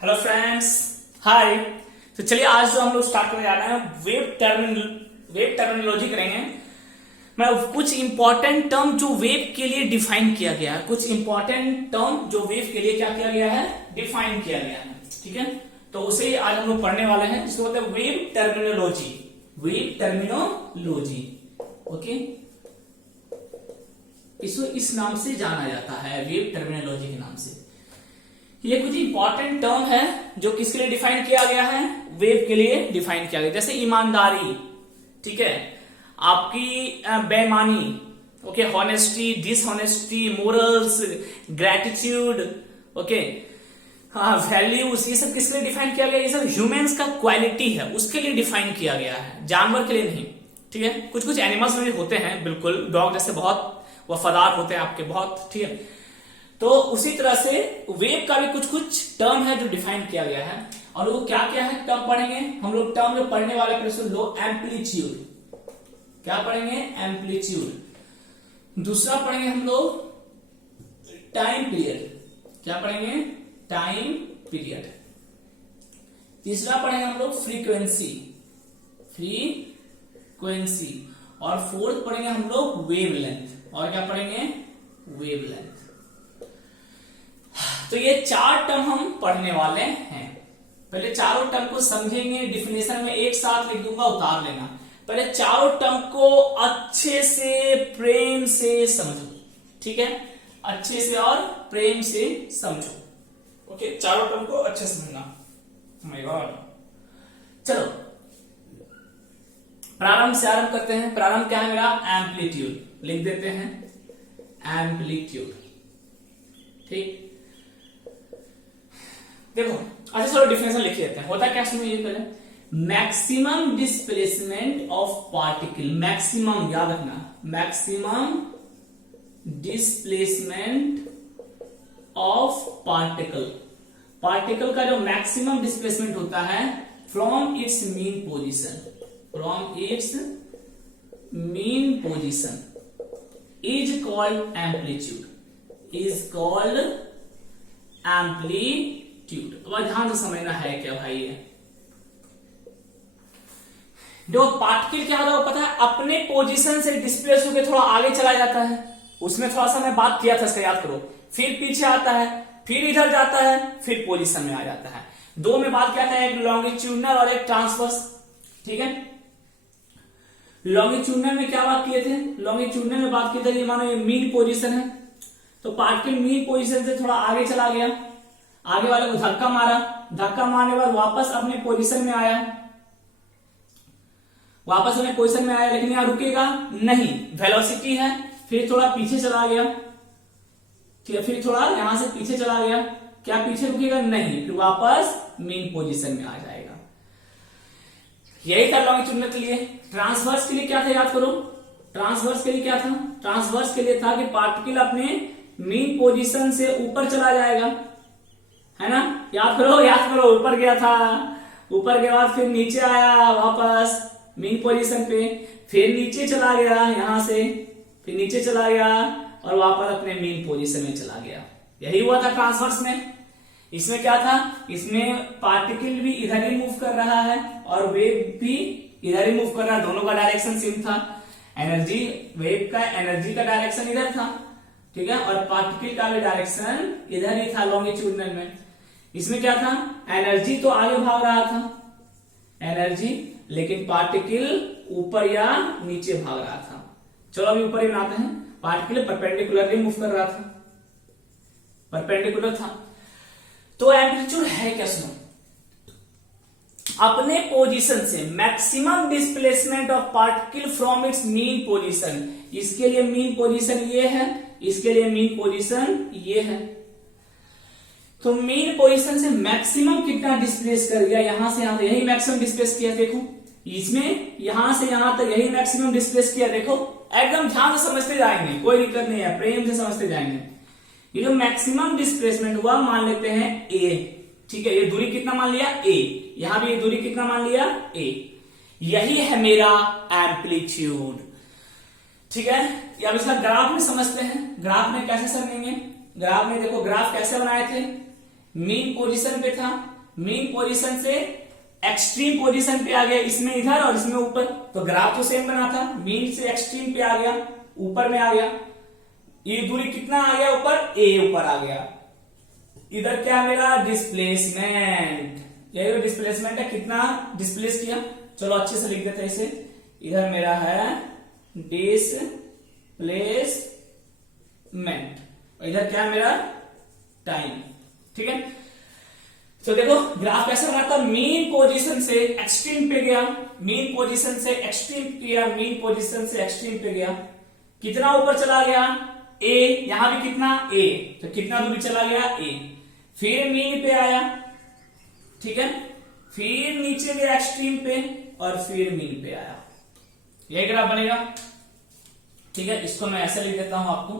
Hello friends, हाय। तो चलिए आज जो हम लोग स्टार्ट करने जा रहे हैं वेव टर्मिनोलॉजी करेंगे। मैं कुछ इंपॉर्टेंट टर्म जो वेव के लिए डिफाइन किया गया है, कुछ इंपॉर्टेंट टर्म जो वेव के लिए क्या किया गया है, डिफाइन किया गया है। ठीक है, तो उसे आज हम लोग पढ़ने वाले हैं, जिसको बोलते हैं wave terminology. Wave terminology, okay, इसको इस नाम से जाना जाता है, वेव टर्मिनोलॉजी के नाम से। ये कुछ इंपॉर्टेंट टर्म है जो किसके लिए डिफाइन किया गया है, वेव के लिए डिफाइन किया गया। जैसे ईमानदारी, ठीक है, आपकी बेईमानी, okay, honesty, dishonesty, morals, gratitude, okay, values, ये सब किसके लिए डिफाइन किया गया? ये सब ह्यूमंस का क्वालिटी है, उसके लिए डिफाइन किया गया है, जानवर के लिए नहीं। ठीक है, कुछ कुछ एनिमल्स में होते हैं, बिल्कुल डॉग जैसे बहुत वफादार होते हैं आपके, बहुत। ठीक है, तो उसी तरह से वेव का भी कुछ कुछ टर्म है जो डिफाइन किया गया है। और वो क्या क्या है टर्म पढ़ेंगे हम लोग। टर्म जो पढ़ने वाले पहले सुन लो, एम्पलीट्यूड। क्या पढ़ेंगे? एम्पलीट्यूड। दूसरा पढ़ेंगे हम लोग टाइम पीरियड। क्या पढ़ेंगे? Time period. तीसरा पढ़ेंगे हम लोग फ्रीक्वेंसी। फ्रीक्वेंसी। और फोर्थ पढ़ेंगे हम लोग वेवलेंथ। और क्या पढ़ेंगे? वेवलेंथ। तो ये चार टर्म हम पढ़ने वाले हैं। पहले चारों टर्म को समझेंगे, डिफिनेशन में एक साथ लिख दूंगा, उतार लेना। पहले चारों टर्म को अच्छे से प्रेम से समझो, ठीक है, अच्छे से और प्रेम से समझो। ओके, चारों टर्म को अच्छे से समझना। माय गॉड, चलो प्रारंभ से आरंभ करते हैं। प्रारंभ क्या है मेरा? एम्पलीट्यूड। लिख देते हैं एम्पलीट्यूड। ठीक, देखो, अच्छा चलो डिफिनेशन लिख लेते हैं। होता क्या सुनिए पहले, maximum displacement of particle. Maximum याद रखना, maximum displacement of particle. Particle का जो मैक्सिमम डिस्प्लेसमेंट होता है from its mean position, from its mean position is called amplitude, is called amplitude. अब ध्यान से समझना है क्या भाई, ये जो पार्टिकल क्या होता है पता है, अपने पोजीशन से डिस्प्लेस होकर थोड़ा आगे चला जाता है। उसमें थोड़ा सा मैं बात किया था, इसका याद करो। फिर पीछे आता है, फिर इधर जाता है, फिर पोजीशन में आ जाता है। दो में बात किया था, एक लॉन्गिट्यूडनल और एक ट्रांसवर्स। ठीक है, लॉन्गिट्यूडनल में क्या बात किए थे? लॉन्गिट्यूडनल में बात की थी, मानो ये मीन पोजीशन है, तो पार्टिकल मीन पोजीशन से थोड़ा आगे चला गया, आगे वाले को धक्का मारा, धक्का मारने के बाद वापस अपने पोजीशन में आया, वापस अपने पोजीशन में आया, लेकिन यहां रुकेगा नहीं, वेलोसिटी है। फिर थोड़ा पीछे चला गया, फिर थोड़ा यहां से पीछे चला गया, क्या पीछे रुकेगा? नहीं, फिर वापस मेन पोजीशन में आ जाएगा। यही था लॉन्गिट्यूडनल के लिए। ट्रांसवर्स के लिए क्या था, याद करो। ट्रांसवर्स के लिए क्या था? ट्रांसवर्स के लिए था कि पार्टिकल अपने मेन पोजीशन से ऊपर चला जाएगा, है ना। याद करो, याद करो, ऊपर गया था, ऊपर के बाद फिर नीचे आया वापस मेन पोजीशन पे, फिर नीचे चला गया यहां से, फिर नीचे चला गया और वापस अपने मेन पोजीशन में चला गया। यही हुआ था ट्रांसवर्स में। इसमें क्या था? इसमें पार्टिकल भी इधर ही मूव कर रहा है और वेव भी इधर ही मूव कर रहा है, दोनों का डायरेक्शन सेम था। एनर्जी, वेव का एनर्जी का डायरेक्शन इधर था, ठीक है, और पार्टिकल का भी डायरेक्शन इधर ही था लॉन्गिट्यूडनल में। इसमें क्या था? एनर्जी तो आगे भाग रहा था, एनर्जी, लेकिन पार्टिकल ऊपर या नीचे भाग रहा था। चलो अभी ऊपर ही बनाते हैं। पार्टिकल परपेंडिकुलरली मूव कर रहा था, परपेंडिकुलर था। तो एम्पलीट्यूड है क्या? सुनो, अपने पोजीशन से maximum displacement of particle from its mean position. इसके लिए मीन पोजीशन ये है, इसके लिए मीन पोजीशन ये है। तो मेन पोजीशन से मैक्सिमम कितना डिस्प्लेस कर दिया, यहां से यहां तक, यही मैक्सिमम डिस्प्लेस किया। देखो इसमें यहां से यहां तक यही मैक्सिमम डिस्प्लेस किया। देखो एकदम ध्यान से समझते जाएंगे, कोई दिक्कत नहीं है, प्रेम से समझते जाएंगे। ये जो मैक्सिमम डिस्प्लेसमेंट हुआ मान लेते हैं ए, ठीक है, ये दूरी कितना मान लिया? ए। यहां भी ये दूरी कितना मान लिया? ए। यही है मेरा एम्पलीट्यूड, ठीक है। अब इसका ग्राफ में समझते हैं। ग्राफ में कैसे समझेंगे? ग्राफ में देखो, ग्राफ कैसे बनाए थे? मीन पोजीशन पे था, मीन पोजीशन से एक्सट्रीम पोजीशन पे आ गया, इसमें इधर और इसमें ऊपर, तो ग्राफ तो सेम बना था, मीन से एक्सट्रीम पे आ गया, ऊपर में आ गया, ये दूरी कितना आ गया ऊपर, ए ऊपर आ गया। इधर क्या मेरा डिस्प्लेसमेंट, ये जो डिस्प्लेसमेंट है कितना डिस्प्लेस किया, चलो अच्छे से लिख देते हैं इसे, इधर मेरा है डिस्प्लेसमेंट, इधर क्या है मेरा टाइम। ठीक है, तो देखो ग्राफ कैसे बनाता, मीन पोजीशन से एक्सट्रीम पे गया, मीन पोजीशन से एक्सट्रीम किया, मीन पोजीशन से एक्सट्रीम पे गया, कितना ऊपर चला गया, ए, यहां भी कितना ए, तो कितना दूरी चला गया ए, फिर मीन पे आया, ठीक है, फिर नीचे गया एक्सट्रीम पे और फिर मीन पे आया, यही ग्राफ बनेगा। ठीक है, इसको मैं ऐसे लिख देता हूं, आपको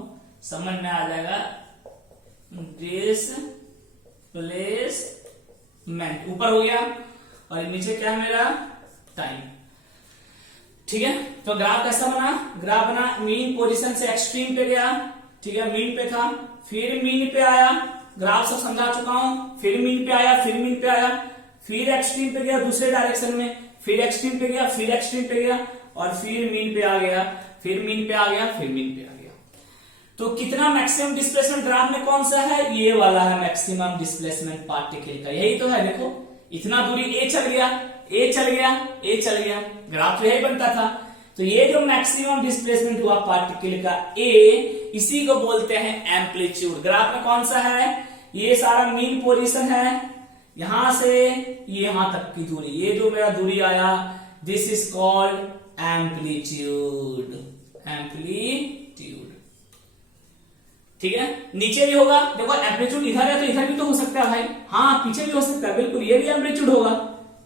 समझ में आ जाएगा, डिस्प्लेसमेंट ऊपर हो गया और नीचे क्या है मेरा टाइम। ठीक है, तो ग्राफ कैसा बना, ग्राफ बना मीन पोजीशन से एक्सट्रीम पे गया, ठीक है, मीन पे था, फिर मीन पे आया, ग्राफ सब समझा चुका हूं, फिर मीन पे आया, फिर मीन पे आया, फिर एक्सट्रीम पे गया दूसरे डायरेक्शन में, फिर एक्सट्रीम पे गया, फिर एक्सट्रीम पे गया और फिर मीन पे आ गया, फिर मीन पे आ गया, फिर मीन पे आ गया। तो कितना मैक्सिमम डिस्प्लेसमेंट ग्राफ में कौन सा है, ये वाला है मैक्सिमम डिस्प्लेसमेंट पार्टिकल का, यही तो है। देखो इतना दूरी ए चल गया, ए चल गया, ए चल गया, ग्राफ तो यही बनता था। तो ये जो मैक्सिमम डिस्प्लेसमेंट हुआ पार्टिकल का ए, इसी को बोलते हैं एम्पलीट्यूड। ग्राफ में कौन सा है, ये सारा मीन पोजीशन है, यहां से ये यहां तक की दूरी, ये जो मेरा दूरी आया, this is called amplitude, amplitude. ठीक है, नीचे भी होगा, देखो एम्पलीट्यूड इधर है तो इधर भी तो हो सकता है भाई, हाँ पीछे भी हो सकता है, बिल्कुल ये भी एम्पलीट्यूड होगा,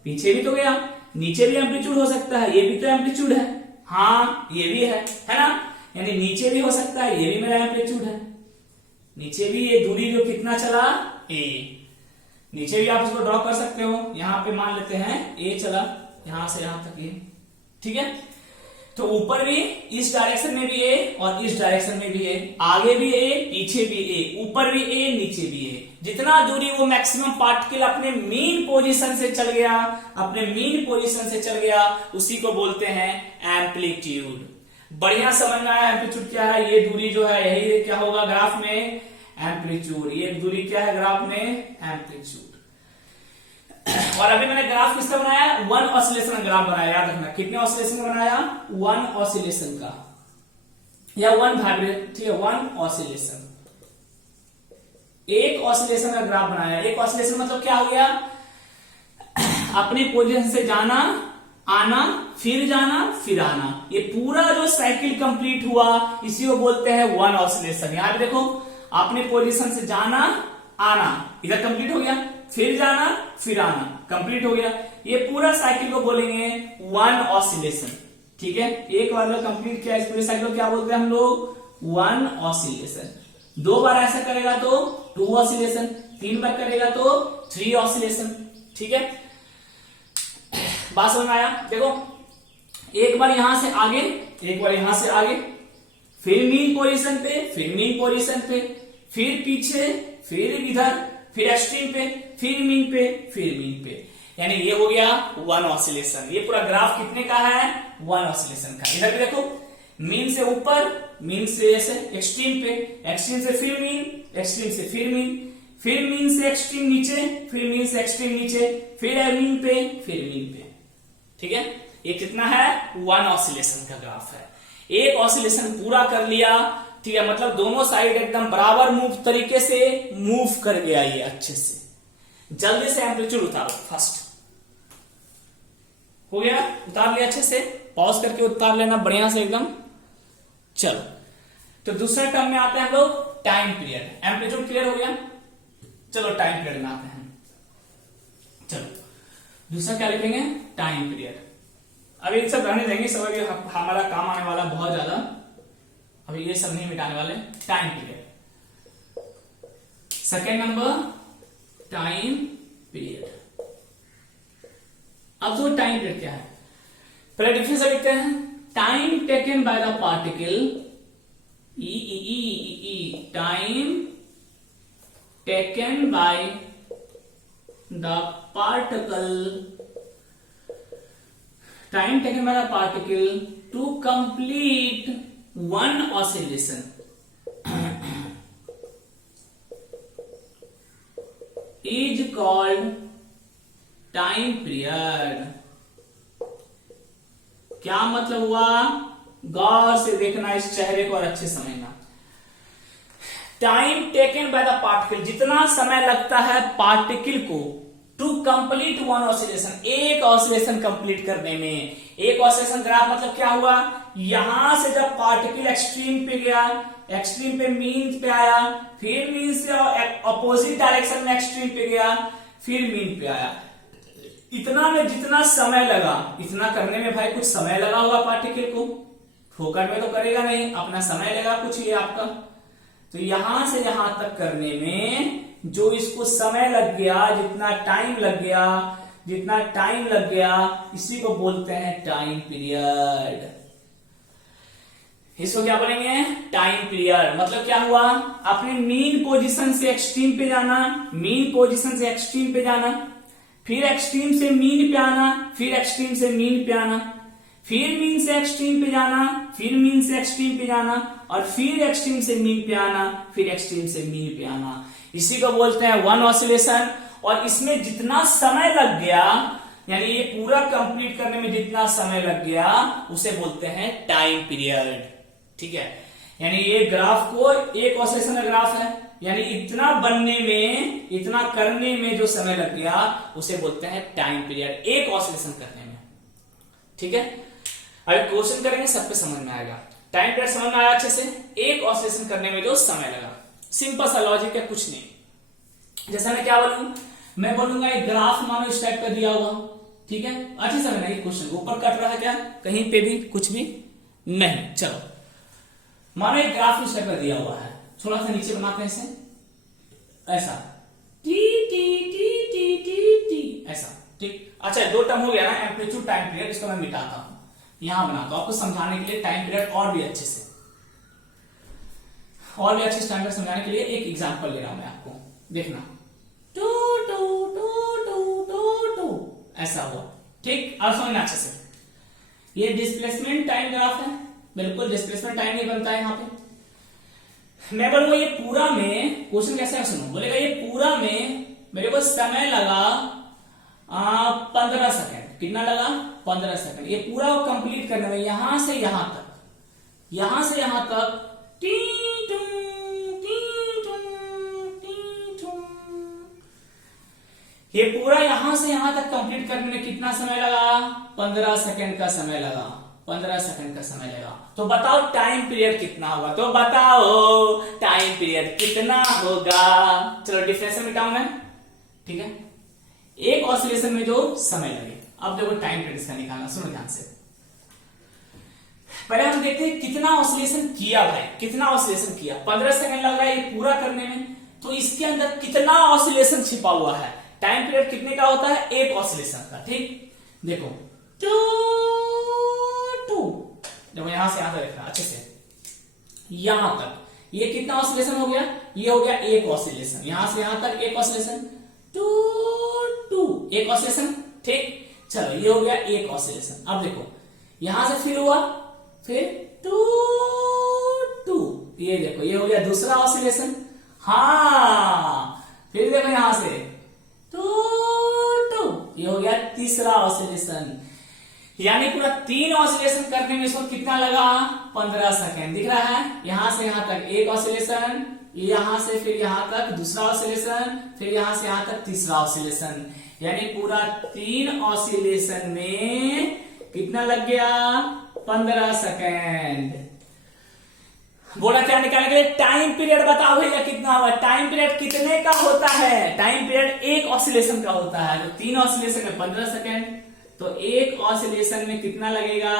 पीछे भी तो गया, नीचे भी एम्पलीट्यूड हो सकता है, ये भी तो एम्पलीट्यूड है, हाँ ये भी है ना, यानी नीचे भी हो सकता है, ये भी मेरा एम्पलीट्यूड है, नीचे भी ये दूरी जो कितना चला ए, नीचे भी आप इसको ड्रॉ कर सकते हो, यहां पे मान लेते हैं ए चला, यहां से यहां तक ये, ठीक है। तो ऊपर भी इस डायरेक्शन में भी ए और इस डायरेक्शन में भी ए, आगे भी ए, पीछे भी ए, ऊपर भी ए, नीचे भी ए, जितना दूरी वो मैक्सिमम पार्टिकल अपने मीन पोजीशन से चल गया, अपने मीन पोजीशन से चल गया, उसी को बोलते हैं एम्पलीट्यूड। बढ़िया समझ में आया एम्पलीट्यूड क्या है, ये दूरी जो है यही क्या होगा ग्राफ में, एम्पलीट्यूड, ये दूरी क्या है ग्राफ में, एम्पलीट्यूड। और अभी मैंने ग्राफ किसका बनाया, वन ऑसिलेशन ग्राफ बनाया, याद रखना कितने ऑसिलेशन का बनाया, वन ऑसिलेशन का या वन वाइब्रेट, ठीक है, वन ऑसिलेशन, एक ऑसिलेशन का ग्राफ बनाया। एक ऑसिलेशन मतलब क्या हो गया, अपने पोजीशन से जाना, आना, फिर जाना, फिर आना, ये पूरा जो साइकिल कंप्लीट हुआ इसी को बोलते हैं वन ऑसिलेशन। यहां पे देखो अपने पोजीशन से जाना, आना, इधर कंप्लीट हो गया, फिर जाना, फिर आना, कंप्लीट हो गया, ये पूरा साइकिल को बोलेंगे वन ऑसिलेशन। ठीक है, एक बार में कंप्लीट किया इस पूरे साइकिल को क्या बोलते हैं हम लोग, वन ऑसिलेशन। दो बार ऐसा करेगा तो टू ऑसिलेशन, तीन बार करेगा तो थ्री ऑसिलेशन। ठीक है, बात समझ में आया। देखो एक बार यहां से आगे, एक बार यहां से आगे, फिर मीन पोजीशन पे, फिर मीन पोजीशन पे, फिर पीछे, फिर इधर, फिर एक्सट्रीम पे, फिर मीन पे, फिर मीन पे, यानी ये हो गया वन ऑसिलेशन। ये पूरा ग्राफ कितने का है, वन ऑसिलेशन का। इधर भी देखो मीन से ऊपर, मीन से ऐसे एक्सट्रीम पे, एक्सट्रीम से फिर मीन, एक्सट्रीम से फिर मीन, फिर मीन से एक्सट्रीम नीचे, फिर मीन से एक्सट्रीम नीचे, फिर मीन पे, फिर मीन पे। ठीक है, ये कितना है, वन ऑसिलेशन का ग्राफ है। एक ऑसिलेशन पूरा कर लिया, ठीक है, मतलब दोनों साइड एकदम बराबर मूव तरीके से मूव कर गया ये अच्छे से। जल्दी से एम्पलीट्यूड उतारो, फर्स्ट हो गया, उतार लिया अच्छे से, पॉज करके उतार लेना बढ़िया से एकदम। चलो तो दूसरे टर्म में आते हैं हम लोग, टाइम पीरियड। एम्पलीट्यूड क्लियर हो गया, चलो टाइम पीरियड में आते हैं। चलो दूसरा क्या लिखेंगे, टाइम पीरियड। अभी सब रहने देंगे, सब अभी हमारा काम आने वाला बहुत ज्यादा, अभी ये सब नहीं मिटाने वाले। Time period, second number time period. अब जो टाइम पीरियड क्या है, पहले डिफरेंस लिखते हैं, time taken by the particle, time taken by the particle, time taken by the particle to complete one oscillation is called time period. क्या मतलब हुआ? गौर से देखना इस चेहरे को और अच्छे समझना। Time taken by the particle, जितना समय लगता है पार्टिकल को टू कंप्लीट वन ऑसिलेशन, एक ऑसिलेशन कंप्लीट करने में। एक ऑसिलेशन ग्राफ मतलब क्या हुआ? यहां से जब पार्टिकल एक्सट्रीम पे गया, एक्सट्रीम पे मीन पे आया, फिर मीन से अपोजिट डायरेक्शन में एक्सट्रीम पे गया, फिर मीन पे आया, इतना में जितना समय लगा, इतना करने में भाई कुछ समय लगा होगा पार्टिकल को, फोकट में तो करेगा नहीं, अपना समय लगा कुछ ये आपका। तो यहां से यहां तक करने में जो इसको समय लग गया, जितना टाइम लग गया, इसी को बोलते हैं टाइम पीरियड। इसको क्या बोलेंगे? Time period. मतलब क्या हुआ? अपने मीन पोजीशन से एक्सट्रीम पे जाना, मीन पोजीशन से एक्सट्रीम पे जाना, फिर एक्सट्रीम से मीन पे आना, फिर एक्सट्रीम से मीन पे आना, फिर मीन से एक्सट्रीम पे जाना, फिर मीन से एक्सट्रीम पे जाना, और फिर एक्सट्रीम से मीन पे आना, फिर एक्सट्रीम से मीन पे आना। इसी को बोलते हैं वन ऑसिलेशन। और इसमें जितना समय लग गया, यानी ये पूरा कंप्लीट करने में जितना समय लग गया, उसे बोलते हैं टाइम पीरियड। ठीक है, यानी ये ग्राफ को एक ऑसिलेशन का ग्राफ है, यानी इतना बनने में, इतना करने में जो समय लग गया, उसे बोलते हैं टाइम पीरियड, एक ऑसिलेशन करने में। ठीक है, अगर क्वेश्चन करेंगे सबको समझ में आएगा। टाइम पीरियड समझ में आया अच्छे से? एक ऑसिलेशन करने में जो समय लगा, सिंपल सा लॉजिक है, कुछ नहीं। जैसा मैं क्या बोलूं, मैं बोलूंगा एक ग्राफ मानो इस टाइप का दिया हुआ, ठीक है, अच्छे से समझना। ये क्वेश्चन ऊपर कट रहा है क्या? कहीं पे भी कुछ भी नहीं। चलो मानो एक ग्राफ इस टाइप का दिया हुआ है, थोड़ा सा नीचे बनाते हैं इसे, ऐसा T T T T T T, ऐसा। ठीक, अच्छा दो टर्म हो गया ना, एम्पलीट्यूड टाइम पीरियड, इसको मैं मिटाता हूं, यहां बनाता हूं आपको समझाने के लिए टाइम पीरियड और भी अच्छे से, और भी अच्छे स्टैंडर्ड समझाने के लिए एक एग्जांपल ले रहा हूं मैं आपको, देखना। टू टू टू टू टू टू ऐसा हुआ। ठीक, अब समझना अच्छे से। ये डिस्प्लेसमेंट टाइम ग्राफ है, बिल्कुल डिस्प्लेसमेंट टाइम नहीं बनता है यहाँ पे। मैं बोलूंगा ये पूरा में, क्वेश्चन कैसे है सुनो, बोलेगा ये पूरा में मेरे को समय लगा 15 सेकेंड। कितना लगा? 15 सेकेंड। ये पूरा कंप्लीट करने में, यहां से यहां तक, यहां से यहां तक T two T two T two, ये पूरा यहां से यहां तक कंप्लीट करने में कितना समय लगा? 15 सेकेंड का समय लगा, 15 सेकेंड का समय लगा। तो बताओ टाइम पीरियड कितना होगा? तो बताओ टाइम पीरियड कितना होगा? चलो डिफरेंशियल मिटाऊं मैं, ठीक है, एक ऑसिलेशन में जो समय लगे। अब देखो टाइम पीरियड इसका निकालना, सुनो ध्यान से। पहले हम देखते हैं कितना ऑसिलेशन किया भाई, कितना ऑसिलेशन किया। 15 सेकंड लग रहा है ये पूरा करने में, तो इसके अंदर कितना ऑसिलेशन छिपा हुआ है। टाइम पीरियड कितने का होता है? एक ऑसिलेशन का। ठीक, देखो टू टू, देखो यहां से यहां तक देखना अच्छे से, यहां तक ये कितना ऑसिलेशन हो गया? ये हो गया एक ऑसिलेशन। यहां से यहां तक एक ऑसिलेशन, टू टू, एक ऑसिलेशन। ठीक, चलो ये हो गया एक ऑसिलेशन। अब देखो यहां से फिर हुआ, फिर टू टू, ये देखो ये हो गया दूसरा ऑसिलेशन। हाँ, फिर देखो यहां से टू टू, ये हो गया तीसरा ऑसिलेशन। यानी पूरा 3 ऑसिलेशन करने में इसको कितना लगा? 15 सेकेंड। दिख रहा है? यहां से यहां तक एक ऑसिलेशन, यहां से फिर यहां तक दूसरा ऑसिलेशन, फिर यहां से यहां तक तीसरा ऑसिलेशन, यानी पूरा 3 ऑसिलेशन में कितना लग गया? 15 सेकेंड। बोला क्या निकालने के लिए? टाइम पीरियड बताओ भैया कितना हुआ। टाइम पीरियड कितने का होता है? टाइम पीरियड एक ऑसिलेशन का होता है, तो 3 ऑसिलेशन में 15 सेकेंड, तो एक ऑसिलेशन में कितना लगेगा?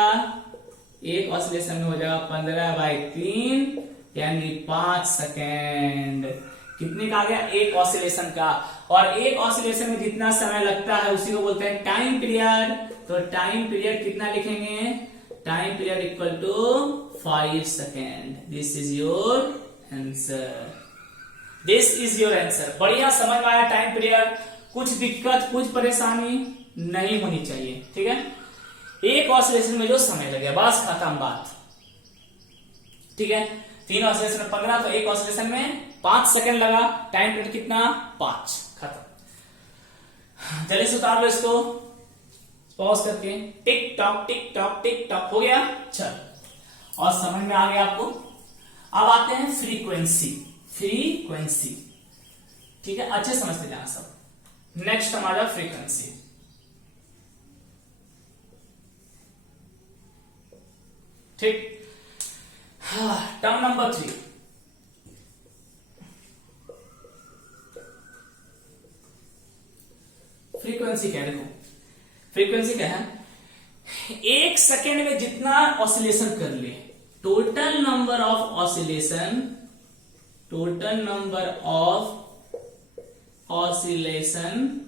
एक ऑसिलेशन में हो जाएगा 15/3, यानी 5 सेकेंड। कितने का आ गया? एक ऑसिलेशन का। और एक ऑसिलेशन में जितना समय लगता है उसी को बोलते हैं टाइम पीरियड। तो टाइम पीरियड कितना लिखेंगे? Time period equal to 5 second. This is your answer, this is your answer. बढ़िया समझ में आया टाइम पीरियड। कुछ दिक्कत, कुछ परेशानी नहीं होनी चाहिए, ठीक है। एक ऑसिलेशन में जो समय लगे, बस खत्म बात, ठीक है। 3 ऑसिलेशन में 15, तो एक ऑसिलेशन में 5 सेकंड लगा, टाइम पीरियड कितना, 5, खत्म। जल्दी से उतार लो इसको पॉज करके, tick tock tick tock tick tock, हो गया। चल, और समझ में आ गया आपको। अब आते हैं फ्रीक्वेंसी, फ्रीक्वेंसी, ठीक है, अच्छे समझते जाना सब। नेक्स्ट हमारा फ्रीक्वेंसी, ठीक। टर्म नंबर 3, फ्रीक्वेंसी क्या है, देखो फ्रीक्वेंसी क्या है, एक सेकेंड में जितना ऑसिलेशन कर ले, total number of oscillation, total number of oscillation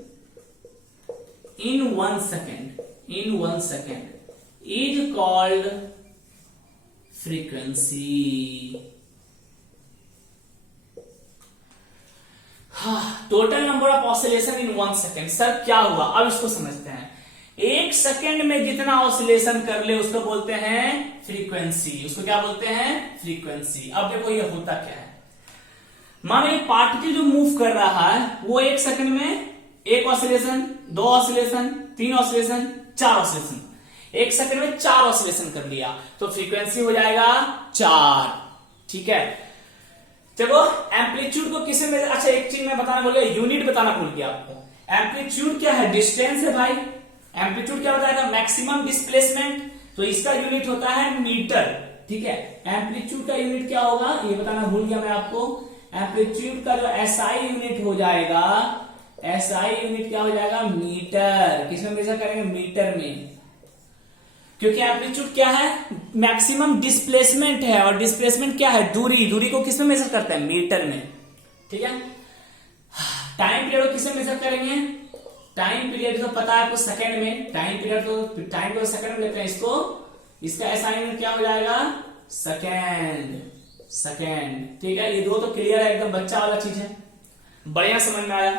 in 1 second, in 1 second is called frequency. Total number of oscillation in 1 second, sir क्या हुआ, अब इसको समझते हैं। एक सेकेंड में जितना ऑसिलेशन कर ले उसको बोलते हैं फ्रीक्वेंसी, उसको क्या बोलते हैं, फ्रीक्वेंसी। अब देखो ये होता क्या है, मानो ये पार्टिकल जो मूव कर रहा है वो एक सेकंड में एक ऑसिलेशन, 2 ऑसिलेशन, 3 ऑसिलेशन, 4 ऑसिलेशन, एक सेकंड में 4 ऑसिलेशन कर लिया, तो फ्रीक्वेंसी हो जाएगा 4, ठीक है। देखो एम्पलीट्यूड को किसे में, अच्छा एक चीज मैं बताना भूल गया, यूनिट बताना भूल गया आपको। एम्पलीट्यूड क्या है, डिस्टेंस है भाई। एम्पलीट्यूड क्या बताएगा, मैक्सिमम डिस्प्लेसमेंट, तो इसका यूनिट होता है मीटर, ठीक है। एम्पलीट्यूड का यूनिट क्या होगा ये बताना भूल गया मैं आपको। एम्पलीट्यूड का जो एसआई यूनिट हो जाएगा, एसआई यूनिट क्या हो जाएगा, मीटर। किसमें मेजर करेंगे, मीटर में, क्योंकि एम्पलीट्यूड क्या है, मैक्सिमम डिस्प्लेसमेंट है, और डिस्प्लेसमेंट क्या है, दूरी, दूरी को किसमें मेजर करते हैं, मीटर में, ठीक है। टाइम पीरियड को किसमें मेजर करेंगे, टाइम पीरियड तो पता है आपको सेकंड में, टाइम पीरियड तो टाइम को सेकंड में लेते हैं इसको, इसका असाइनमेंट क्या हो जाएगा, सेकंड, सेकंड, ठीक है। ये दो तो क्लियर है, एकदम बच्चा वाला चीज है, बढ़िया समझ में आया।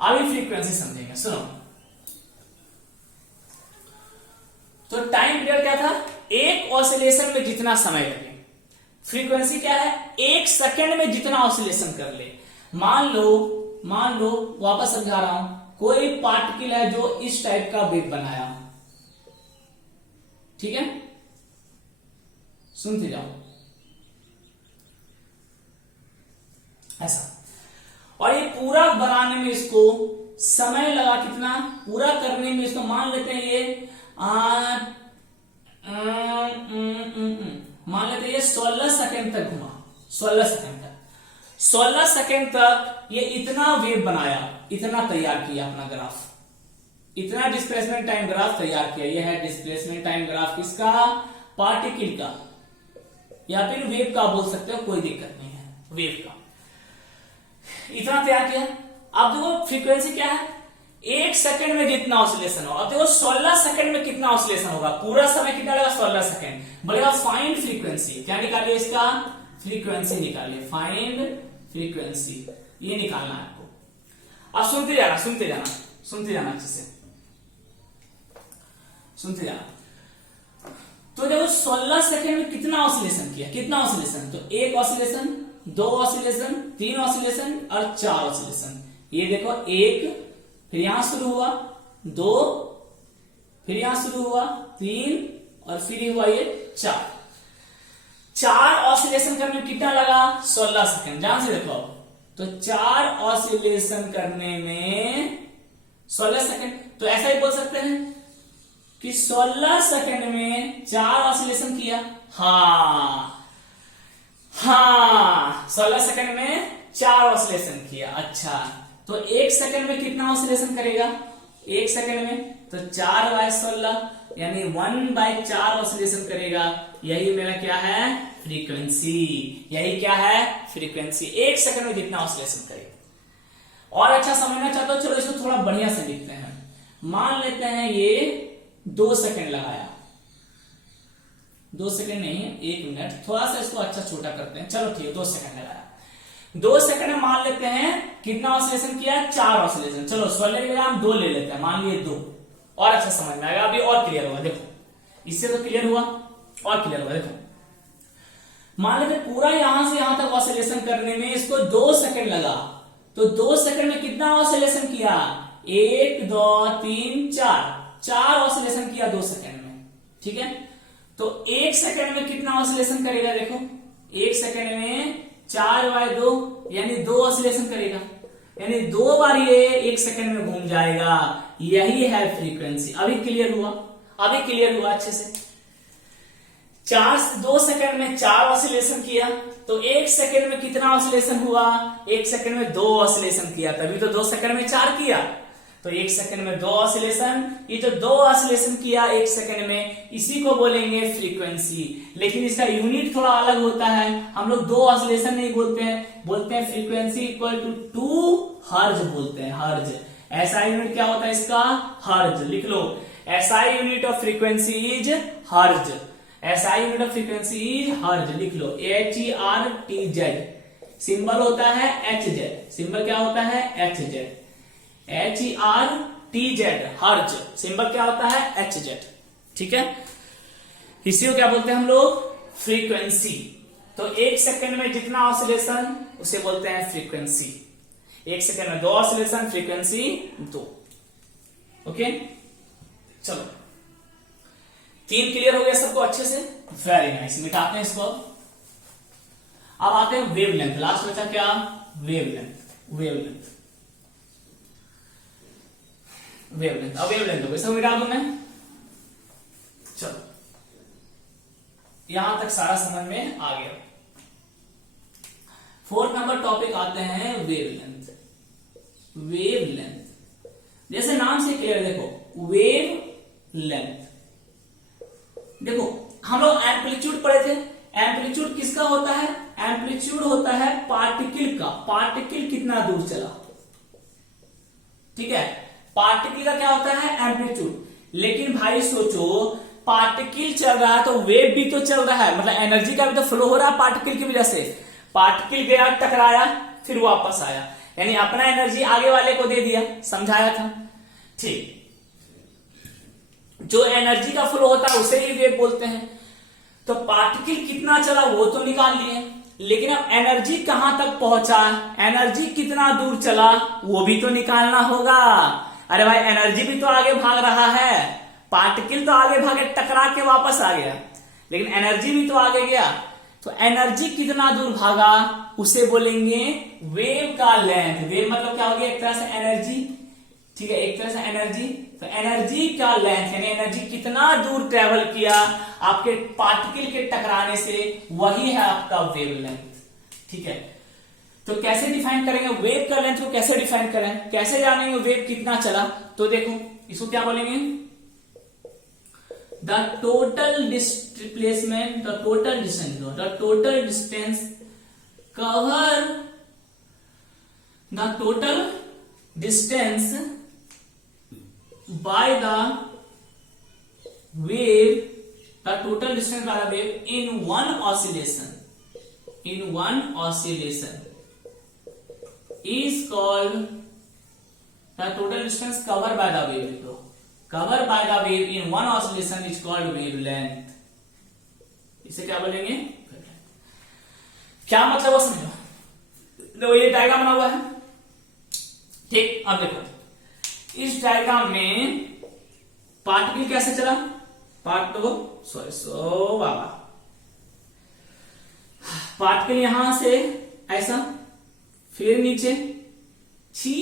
अभी फ्रीक्वेंसी समझेंगे, सुनो। तो टाइम पीरियड क्या था, एक ऑसिलेशन में जितना समय लगे। फ्रीक्वेंसी क्या है, एक सेकंड में जितना ऑसिलेशन कर ले। मान लो वापस समझा रहा हूं, कोई पार्टिकल है जो इस टाइप का वेव बनाया, ठीक है, सुनते जाओ ऐसा, और ये पूरा बनाने में इसको समय लगा कितना, पूरा करने में इसको मान लेते हैं ये मान लेते हैं ये 16 सेकंड तक घुमा, 16 सेकंड तक, 16 सेकंड तक ये इतना वेव बनाया, इतना तैयार किया अपना ग्राफ, इतना डिस्प्लेसमेंट टाइम ग्राफ तैयार किया। ये है डिस्प्लेसमेंट टाइम ग्राफ किसका, पार्टिकल का, या फिर वेव का बोल सकते हो, कोई दिक्कत नहीं है, वेव का इतना तैयार किया। अब देखो फ्रीक्वेंसी क्या है, एक सेकंड में जितना ऑसिलेशन होगा। अब देखो 16 सेकंड में कितना ऑसिलेशन होगा, पूरा समय कितना लगा, 16 सेकंड। बोलेगा फाइंड फ्रीक्वेंसी, क्या निकालिए इसका, फ्रीक्वेंसी निकालिए, फाइंड फ्रीक्वेंसी, ये निकालना है आपको। अब सुनते जाना, सुनते जाना, सुनते जाना, अच्छे से सुनते जाना। तो देखो 16 सेकंड में कितना ऑसिलेशन किया, कितना ऑसिलेशन, तो एक ऑसिलेशन, 2 ऑसिलेशन, 3 ऑसिलेशन और 4 ऑसिलेशन। ये देखो एक, फिर यहां शुरू हुआ 2, फिर यहां शुरू हुआ 3 और फिर हुआ ये 4। 4 ऑसिलेशन करने में कितना लगा, 16 सेकंड, ध्यान से देखो। तो 4 ऑसिलेशन करने में 16 सेकंड, तो ऐसा ही बोल सकते हैं कि 16 सेकंड में 4 ऑसिलेशन किया। हाँ 16 सेकंड में 4 ऑसिलेशन किया। अच्छा, तो एक सेकंड में कितना ऑसिलेशन करेगा, एक सेकंड में तो 4/16 यानी 1/4 ऑसिलेशन करेगा। यही मेरा क्या है, फ्रीक्वेंसी, यही क्या है, फ्रीक्वेंसी, एक सेकंड में जितना ऑसिलेशन करेगा। और अच्छा समझना चाहते हो, चलो इसको थोड़ा बढ़िया से लिखते हैं। मान लेते हैं ये 2 सेकंड लगाया, 2 सेकंड नहीं 1 मिनट, थोड़ा सा इसको अच्छा छोटा करते हैं, चलो ठीक है 2 सेकंड लगाया। 2 सेकंड में मान लेते हैं कितना ऑसिलेशन किया, 4 ऑसिलेशन। चलो सोलह की जगह हम 2 ले लेते हैं, मान लिए 2, और अच्छा समझ में आएगा, अभी और क्लियर होगा। देखो इससे तो क्लियर हुआ, और क्लियर होगा। देखो मान लेते पूरा यहां से यहां तक ऑसिलेशन करने में इसको 2 सेकंड लगा, तो 2 सेकंड में कितना ऑसिलेशन किया, 1 2 3 4 ऑसिलेशन किया 2 सेकंड में, ठीक है। तो 1 सेकंड में कितना ऑसिलेशन करेगा, देखो 1 सेकंड में 4/2 यानी 2 ऑसिलेशन करेगा, यानी 2 बार ये 1 सेकंड में घूम जाएगा। यही है फ्रीक्वेंसी। अभी क्लियर हुआ, अभी क्लियर हुआ अच्छे से। 2 सेकंड में 4 ऑसिलेशन किया, तो 1 सेकंड में कितना ऑसिलेशन हुआ, 1 सेकंड में 2 ऑसिलेशन किया, तभी तो 2 सेकंड में 4 किया। तो 1 सेकंड में 2 ऑसिलेशन, ये जो 2 ऑसिलेशन किया 1 सेकंड में, इसी को बोलेंगे फ्रीक्वेंसी। लेकिन इसका यूनिट थोड़ा अलग होता है, हम लोग 2 ऑसिलेशन नहीं बोलते हैं, बोलते हैं फ्रीक्वेंसी इक्वल टू 2 हर्ज बोलते हैं, हर्ज। एसआई यूनिट क्या होता है इसका, हर्ज। लिख लो, SI unit of frequency is hertz, SI unit of frequency is hertz. लिख लो HERTZ, सिंबल होता है HZ, सिंबल क्या होता है HZ, HERTZ हर्ज, सिंबल क्या होता है HZ, ठीक है। इसी को क्या बोलते हैं हम लोग, फ्रीक्वेंसी। तो 1 सेकंड में जितना ऑसिलेशन उसे बोलते हैं फ्रीक्वेंसी। 1 सेकंड में 2 ऑसिलेशन, फ्रीक्वेंसी 2। ओके चलो 3 क्लियर हो गया सबको अच्छे से, वेरी नाइस। मिटाते हैं इसको। अब आते हैं वेवलेंथ। लास्ट बचा क्या, वेवलेंथ। वेवलेंथ वेवलेंथ अब वेवलेंथ हो, इसको मिटा दूं मैं। चलो यहां तक सारा समझ में आ गया। 4th नंबर टॉपिक आते हैं वेवलेंथ। वेवलेंथ जैसे नाम से क्लियर, देखो वेव लेंथ। देखो हम लोग एम्पलीट्यूड पढ़े थे, एम्पलीट्यूड किसका होता है, एम्पलीट्यूड होता है पार्टिकल का, पार्टिकल कितना दूर चला, ठीक है। पार्टिकल का क्या होता है, एम्पलीट्यूड। लेकिन भाई सोचो पार्टिकल चल रहा है तो वेव भी तो चल रहा है, मतलब एनर्जी का भी तो फ्लो हो रहा है पार्टिकल की वजह से। पार्टिकल गया, टकराया, फिर वापस आया, यानी अपना एनर्जी आगे वाले को दे दिया, समझाया था, ठीक। जो एनर्जी का फ्लो होता है उसे ही वेव बोलते हैं। तो पार्टिकल कितना चला वो तो निकाल लिए, लेकिन अब एनर्जी कहां तक पहुंचा, एनर्जी कितना दूर चला वो भी तो निकालना होगा। अरे भाई एनर्जी भी तो आगे भाग रहा है, पार्टिकल तो आगे भागे, टकरा के वापस आ गया, लेकिन एनर्जी भी तो आगे गया। तो एनर्जी कितना दूर भागा उसे बोलेंगे वेव का लेंथ। वेव मतलब क्या हो गया, एक तरह से एनर्जी, ठीक है, एक तरह से एनर्जी। तो एनर्जी का लेंथ यानी एनर्जी कितना दूर ट्रेवल किया आपके पार्टिकल के टकराने से, वही है आपका वेव लेंथ, ठीक है। तो कैसे डिफाइन करेंगे वेव का लेंथ को, कैसे डिफाइन करें, कैसे जानेंगे वेव कितना चला। तो देखो इसको क्या बोलेंगे, the total displacement, the total distance, the total distance cover, the total distance by the wave, the total distance by the wave in one oscillation, in one oscillation is called, the total distance covered by the wave, covered by the wave in one oscillation is called wavelength। इसे क्या बोलेंगे, क्या मतलब वो समझो। तो ये diagram बना हुआ है, ठीक। अब देखो इस डायग्राम में पार्टिकल कैसे चला, बाबा पार्टिकल यहां से ऐसा, फिर नीचे, छी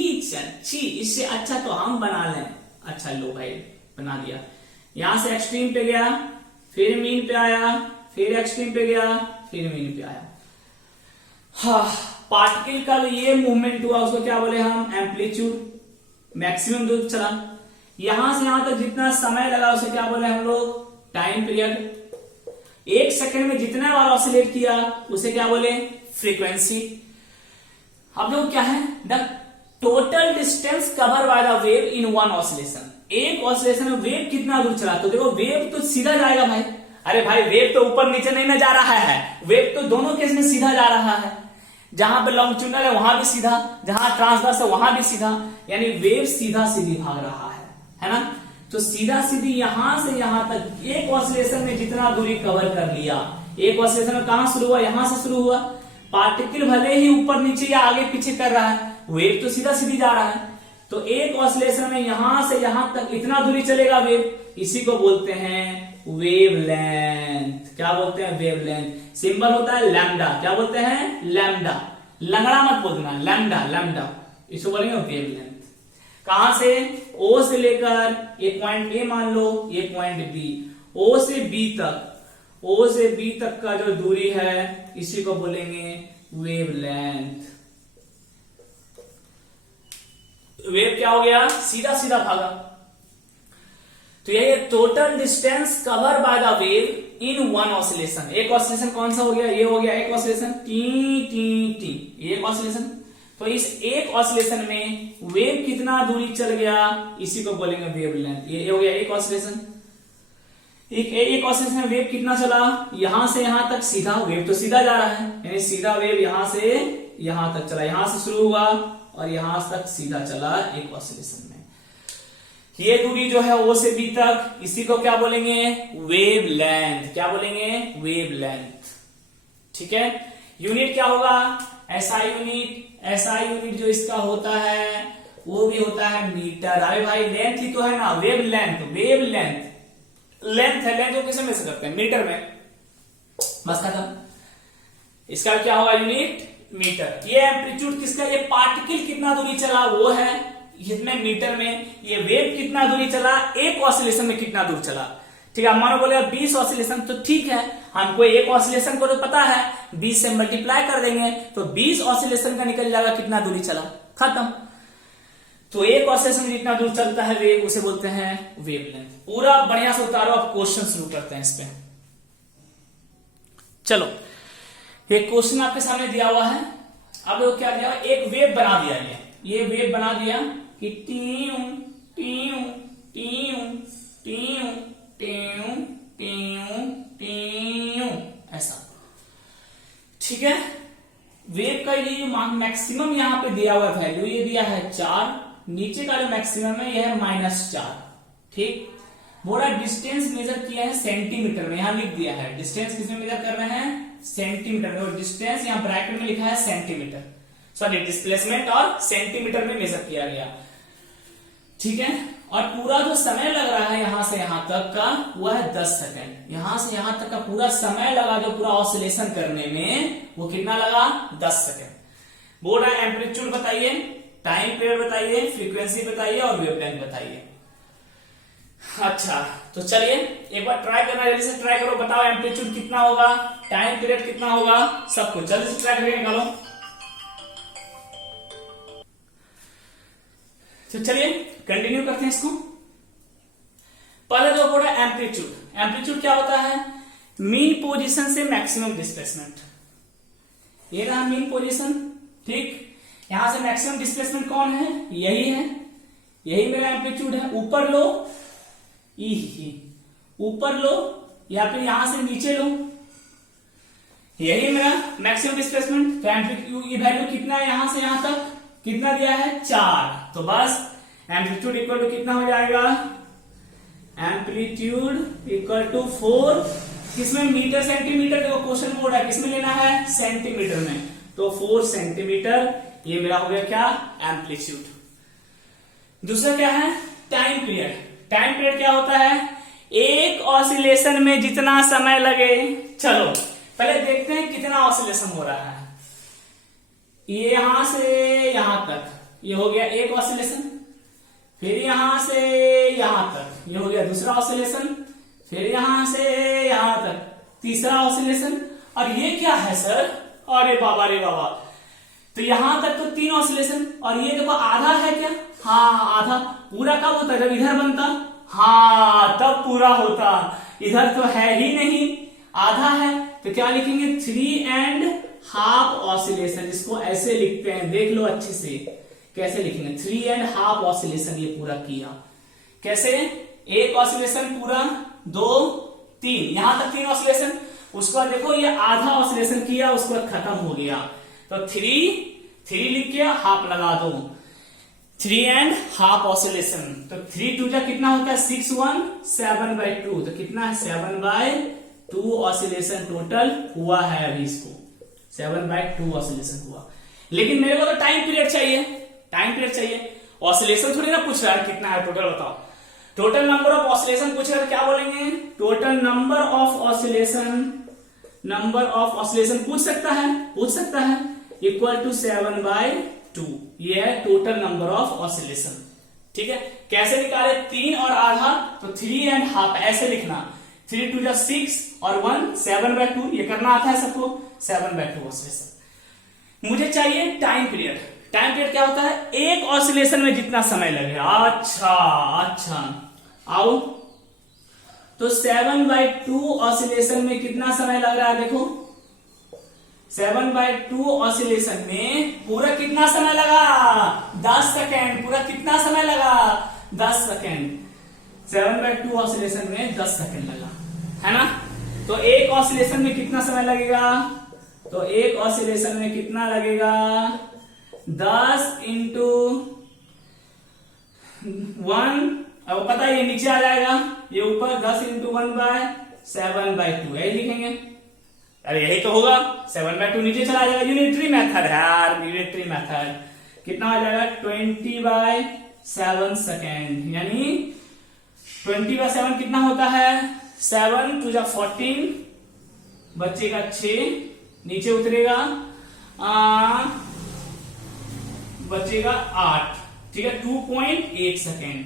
इससे अच्छा तो हम बना लें। अच्छा लो भाई बना दिया, यहां से एक्सट्रीम पे गया, फिर मीन पे आया, फिर एक्सट्रीम पे गया, फिर मीन पे आया। हाँ, पार्टिकल का ये मूवमेंट हुआ उसको क्या बोले हम, एम्पलीट्यूड। मैक्सिमम दूर चला, यहां से यहां तक जितना समय लगा उसे क्या बोले हम लोग, टाइम पीरियड। 1 सेकंड में जितना बार ऑसिलेट किया उसे क्या बोले, फ्रीक्वेंसी। अब देखो क्या है, the total distance cover by the wave in one oscillation. एक ऑसिलेशन में वेव कितना दूर चला, तो देखो वेव तो सीधा जाएगा भाई। अरे भाई वेव तो ऊपर नीचे नहीं ना जा रहा है, वेव तो दोनों केस में सीधा जा रहा है। जहां पे लॉन्गिट्यूडनल है वहां भी सीधा, जहां ट्रांसवर्स है वहां भी सीधा, यानी वेव सीधा सीधी भाग रहा है ना। तो सीधा सीधी यहां से यहां तक एक ऑसिलेशन में जितना दूरी कवर कर लिया, एक ऑसिलेशन में कहां शुरू हुआ, यहां से शुरू हुआ, पार्टिकल भले ही ऊपर नीचे या आगे पीछे कर रहा है, वेव तो सीधा सीधी जा रहा है। तो एक ऑसिलेशन में यहां से यहां तक इतना दूरी चलेगा वेव, इसी को बोलते हैं वेवलेंथ। क्या बोलते हैं? वेवलेंथ। सिंबल होता है लैम्डा। क्या बोलते हैं? लैम्डा। लंगड़ा मत बोलना, लैम्डा लैम्डा, इसको बोलेंगे वेवलेंथ। कहां से? ओ से लेकर एक पॉइंट ए मान लो, ये पॉइंट बी, ओ से बी तक, ओ से बी तक का जो दूरी है इसी को बोलेंगे वेवलेंथ। वेव क्या हो गया? सीधा सीधा भागा। तो ये total distance cover by the wave in one oscillation. एक ऑसिलेशन कौन सा हो गया? ये हो गया एक ऑसिलेशन, टी टी टी, एक ऑसिलेशन। तो इस एक ऑसिलेशन में वेव कितना दूरी चल गया, इसी को बोलेंगे वेवलेंथ। ये हो गया एक ऑसिलेशन। एक ऑसिलेशन में वेव कितना चला? यहां से यहां तक सीधा, वेव तो सीधा जा रहा है, यानी सीधा वेव यहां से यहां तक चला, यहां से शुरू हुआ और यहां तक सीधा चला एक ऑसिलेशन में। ये दूरी जो है ओ से बी तक, इसी को क्या बोलेंगे? वेवलेंथ। क्या बोलेंगे? वेवलेंथ। ठीक है। यूनिट क्या होगा? SI unit. एसआई यूनिट जो इसका होता है वो भी होता है मीटर। अरे भाई लेंथ ही तो है ना, वेवलेंथ। वेवलेंथ लेंथ है, लेंथ को किसे में से करते हैं? मीटर में। बस खत्म। इसका क्या होगा? Unit metre. ये एम्पलीट्यूड किसका? ये पार्टिकल कितना दूरी चला वो है इसमें मीटर में। ये वेव कितना दूरी चला, एक ऑसिलेशन में कितना दूर चला। ठीक है। मानो बोले 20 ऑसिलेशन, तो ठीक है, हमको एक ऑसिलेशन को तो पता है, 20 से मल्टीप्लाई कर देंगे तो 20 ऑसिलेशन का निकल जाएगा कितना दूरी चला, खत्म। तो एक ऑसिलेशन में जितना दूर चलता है वेव, उसे बोलते हैं वेवलेंथ। पूरा बढ़िया से उतारो, अब क्वेश्चन शुरू करते हैं इस पे। चलो, एक क्वेश्चन आपके सामने दिया हुआ है। अब वो क्या दिया हुआ? एक वेव बना दिया, ये वेव बना दिया कि टीयू टीयू टीयू टीयू टीयू टीयू टीयू, ऐसा। ठीक है। वेव का ये मैक्सिमम यहां पे दिया हुआ वैल्यू ये दिया है 4, नीचे का जो मैक्सिमम है यह है -4। ठीक। बोला डिस्टेंस मेजर किया है सेंटीमीटर में, यहां लिख दिया है डिस्टेंस किसमें मेजर कर रहे हैं? सेंटीमीटर में। और डिस्टेंस यहां ब्रैकेट में लिखा है सेंटीमीटर, सॉरी डिस्प्लेसमेंट और सेंटीमीटर में मेजर किया गया। ठीक है। और पूरा जो समय लग रहा है यहां से यहां तक का वो है 10 सेकेंड। यहां से यहां तक का पूरा समय लगा जो पूरा ऑसिलेशन करने में, वो कितना लगा? 10 सेकेंड। बोल रहा है एम्पलीट्यूड बताइए, टाइम पीरियड बताइए, फ्रीक्वेंसी बताइए और वेवलेंथ बताइए। अच्छा, तो चलिए एक बार ट्राई करना, जल्दी से ट्राई करो, बताओ एम्पलीट्यूड कितना होगा, टाइम पीरियड कितना होगा, सब कुछ जल्दी से ट्राई करके निकालो। तो चलिए कंटिन्यू करते हैं इसको। पहले जो बोला एम्पलीट्यूड। एम्पलीट्यूड क्या होता है? मीन पोजीशन से मैक्सिमम डिस्प्लेसमेंट। ये रहा मीन पोजीशन। ठीक। यहां से मैक्सिमम डिस्प्लेसमेंट कौन है? यही है, यही मेरा एम्पलीट्यूड है। ऊपर लो, ऊपर लो या फिर यहां से नीचे लो, यही मेरा मैक्सिमम डिस्प्लेसमेंट। तो एम्पलीट्यूड की वैल्यू कितना है? यहां से यहां तक कितना दिया है? 4। तो बस एम्पलीट्यूड इक्वल टू कितना हो जाएगा? एम्पलीट्यूड इक्वल टू 4, किसमें? Metre centimetre. देखो क्वेश्चन बोर्ड है, किसमें लेना है? सेंटीमीटर में। तो 4 सेंटीमीटर, ये मेरा हो गया क्या? एम्पलीट्यूड। दूसरा क्या है? Time period. टाइम पीरियड क्या होता है? एक ऑसिलेशन में जितना समय लगे। चलो पहले देखते हैं कितना ऑसिलेशन हो रहा है। ये यहां से यहां तक, ये हो गया एक ऑसिलेशन। फिर यहां से यहां तक, ये हो गया दूसरा ऑसिलेशन। फिर यहां से यहां तक तीसरा ऑसिलेशन। और ये क्या है सर? अरे बाबा रे बाबा, तो यहां तक तो 3 ऑसिलेशन। और ये देखो आधा है क्या? हाँ आधा। पूरा कब होता है? जब इधर बनता, हाँ तब पूरा होता। इधर तो है ही नहीं, आधा है। तो क्या लिखेंगे? 3.5 ऑसिलेशन। इसको ऐसे लिखते हैं, देख लो अच्छे से कैसे लिखेंगे। 3.5 ऑसिलेशन ये पूरा किया। कैसे? एक ऑसिलेशन पूरा, 2, 3, यहां तक 3 ऑसिलेशन। उसके बाद देखो ये आधा ऑसिलेशन किया, उसके बाद खत्म हो गया। तो थ्री लिख के हाफ लगा दो, 3.5 ऑसिलेशन। तो 3 2 जा कितना होता है 6 1 7/2, तो कितना है 7/2 ऑसिलेशन टोटल हुआ है अभी इसको, 7/2 ऑसिलेशन हुआ। लेकिन मेरे को तो टाइम पीरियड चाहिए, टाइम पीरियड चाहिए, ऑसिलेशन थोड़ी ना पूछ रहा है कितना है टोटल बताओ। टोटल नंबर ऑफ ऑसिलेशन पूछ रहा है, क्या बोलेंगे, टोटल नंबर ऑफ ऑसिलेशन पूछ सकता है इक्वल टू 7/2, ये है टोटल नंबर ऑफ ऑसिलेशन। ठीक है, कैसे निकाले, 3 और आधा, तो 3.5 ऐसे लिखना, 3 2 जा 6 और 1 7/2, ये करना आता है सबको, 7/2 ऑसिलेशन। मुझे चाहिए टाइम पीरियड। टाइम पीरियड क्या होता है, एक ऑसिलेशन में जितना समय लगे। अच्छा आओ, तो 7/2 ऑसिलेशन में कितना समय लग रहा है, देखो 7/2 ऑसिलेशन में पूरा कितना समय लगा, 10 सेकेंड। पूरा कितना समय लगा, 10 सेकेंड। 7/2 ऑसिलेशन में 10 सेकेंड लगा, है ना। तो एक ऑसिलेशन में कितना समय लगेगा, तो एक ऑसिलेशन में कितना लगेगा, 10 इंटू 1, अब पता है ये नीचे आ जाएगा, ये ऊपर 10 इंटू 1/7/2 यही लिखेंगे। अरे यही तो होगा, 7/2 नीचे चला जाएगा, यूनिटरी मेथड है यार, यूनिटरी मेथड। कितना आ जाएगा 20/7 सेकेंड, यानी 20/7 कितना होता है, 7 2 जा 14, बचेगा 6, नीचे उतरेगा बचेगा 8, ठीक है, 2.8 सेकेंड।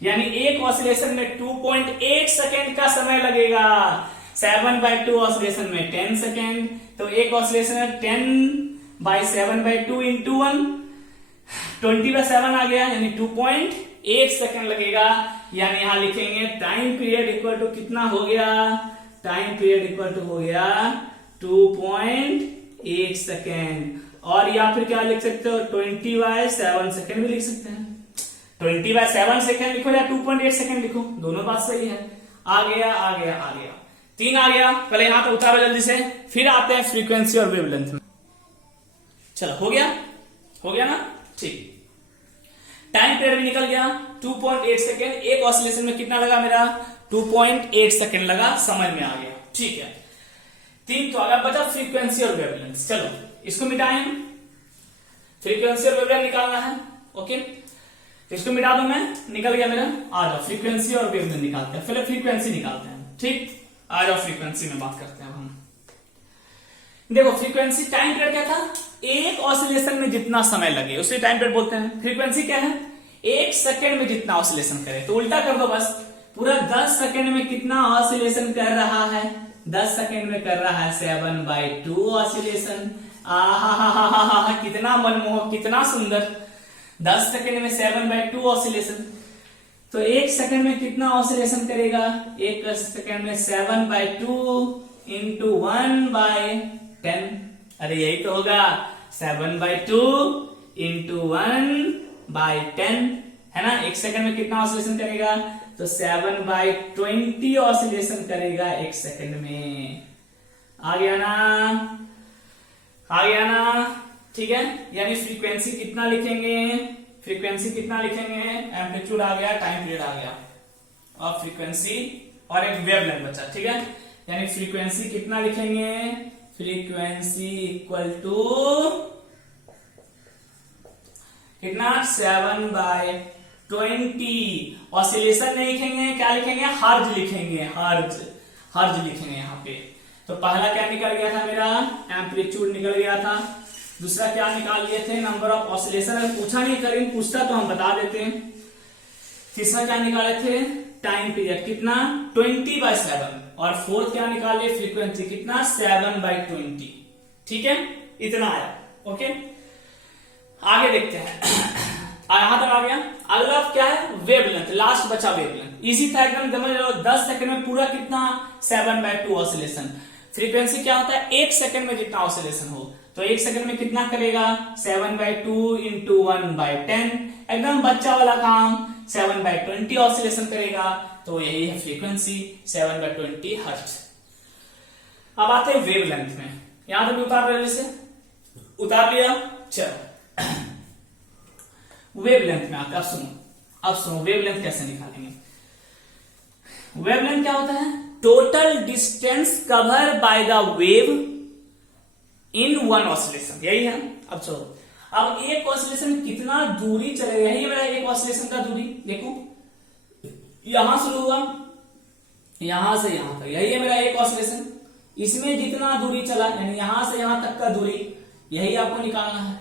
यानी एक ऑसिलेशन में 2.8 सेकेंड का समय लगेगा। 7/2 ऑसिलेशन में 10 सेकेंड, तो एक ऑसिलेशन में 10/7/2 इंटू 1, 20/7 आ गया, यानी 2.8 सेकेंड लगेगा। यानी यहां लिखेंगे टाइम पीरियड इक्वल टू कितना हो गया, टाइम पीरियड इक्वल टू हो गया 2.8 सेकेंड। और या फिर क्या लिख सकते हो, 20/7 सेकेंड भी लिख सकते हैं। 20/7 सेकेंड लिखो या 2.8 सेकेंड लिखो, दोनों बात सही है। आ गया 3 आ गया। पहले यहां पे उतारो जल्दी से, फिर आते हैं फ्रीक्वेंसी और वेवलेंथ में। चलो हो गया ना, ठीक। टाइम पीरियड भी निकल गया 2.8 सेकेंड। एक ऑसिलेशन में कितना लगा मेरा, 2.8 सेकेंड लगा, समझ में आ गया, ठीक है। 3 तो अगर बचा फ्रीक्वेंसी और वेवलेंथ। चलो इसको मिटाएं, फ्रीक्वेंसी और वेवलेंथ निकालना है, ओके। इसको मिटा दूं मैं, निकल गया मेरा। आ जाओ फ्रीक्वेंसी और वेवलेंथ निकालते हैं, पहले फ्रीक्वेंसी निकालते हैं, ठीक। आ जाओ फ्रीक्वेंसी में बात करते हैं हम। देखो फ्रीक्वेंसी, टाइम पीरियड क्या था, एक ऑसिलेशन में जितना समय लगे उसे टाइम पीरियड बोलते हैं। फ्रीक्वेंसी क्या है, एक सेकेंड में जितना ऑसिलेशन करे, तो उल्टा कर दो बस, पूरा 10 सेकेंड में कितना ऑसिलेशन कर रहा है, 10 सेकेंड में कर रहा है 7/2 ऑसिलेशन। आहा कितना मनमोहक, कितना सुंदर, 10 सेकेंड में 7/2 ऑसिलेशन। तो एक सेकेंड में कितना ऑसिलेशन करेगा, एक सेकेंड में 7/2 इंटू 1/10। अरे यही तो होगा, 7/2 इंटू 1/10, है ना। एक सेकंड में कितना ऑसिलेशन करेगा, तो 7/20 ऑसिलेशन करेगा एक सेकंड में। आ गया ना, ठीक है। यानी फ्रीक्वेंसी कितना लिखेंगे, एम्पलीट्यूड आ गया, टाइम पीरियड आ गया, और फ्रीक्वेंसी और एक वेवलेंथ बचा, ठीक है। यानी फ्रीक्वेंसी कितना लिखेंगे, फ्रीक्वेंसी इक्वल टू कितना, 7/20। ऑसिलेशन नहीं लिखेंगे, क्या लिखेंगे, हर्ज लिखेंगे, हर्ज लिखेंगे यहाँ पे। तो पहला क्या निकल गया था मेरा, एम्पलीट्यूड निकल गया था। दूसरा क्या निकाल लिए थे, नंबर ऑफ ऑसिलेशन। अगर पूछा नहीं, करेंगे पूछता तो हम बता देते हैं। तीसरा क्या निकाले थे, टाइम पीरियड कितना, 20/7। और फोर्थ क्या निकाले, फ्रीक्वेंसी कितना, 7/20, ठीक है। इतना आया, ओके। आगे देखते हैं, यहां तक आ गया। अगला क्या है, वेवलेंथ, लास्ट बचा वेवलेंथ। इजी था एकदम, समझ लो। 10 सेकंड में पूरा कितना, 7/2 ऑसिलेशन। फ्रीक्वेंसी क्या होता है, एक सेकंड में जितना ऑसिलेशन हो, तो एक सेकंड में कितना करेगा, 7/2 इंटू 1/10, एकदम बच्चा वाला काम। 7/20 ऑसिलेशन करेगा, तो यही है फ्रीक्वेंसी, 7/20 हर्ट्ज। अब आते हैं वेवलेंथ में, यहां तक उतार रहे से उतार लिया। चलो वेवलेंथ में आकर अब सुनो वेवलेंथ कैसे निकालेंगे। वेवलेंथ क्या होता है? Total distance cover by the wave in one oscillation, यही है। अब चलो, अब एक ऑसिलेशन कितना दूरी चलेगा, यही मेरा एक ऑसिलेशन का दूरी। देखो यहां शुरू हुआ, यहां से यहां तक, यही है मेरा एक ऑसिलेशन। इसमें जितना दूरी चला, यानी यहां से यहां तक का दूरी, यही आपको निकालना है।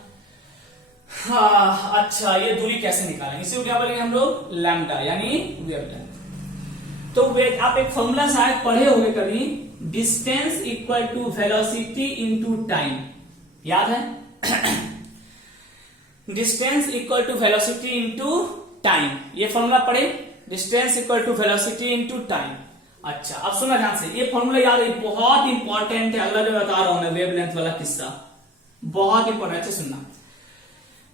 हाँ अच्छा, ये दूरी कैसे निकालेंगे? इसी को क्या बोलेंगे हम लोग? लैम्डा, यानी वेवलेंथ। तो आप एक फॉर्मूला शायद पढ़े होंगे कभी, distance equal to velocity into time, याद है? Distance equal to velocity into time, ये फॉर्मूला पढ़े, distance equal to velocity into time. अच्छा अब सुना ध्यान से, ये फॉर्मूला याद है, बहुत इंपॉर्टेंट है। अगला जो बता रहा हूं मैं वेवलेंथ वाला किस्सा, बहुत इंपॉर्टेंट है, सुनना।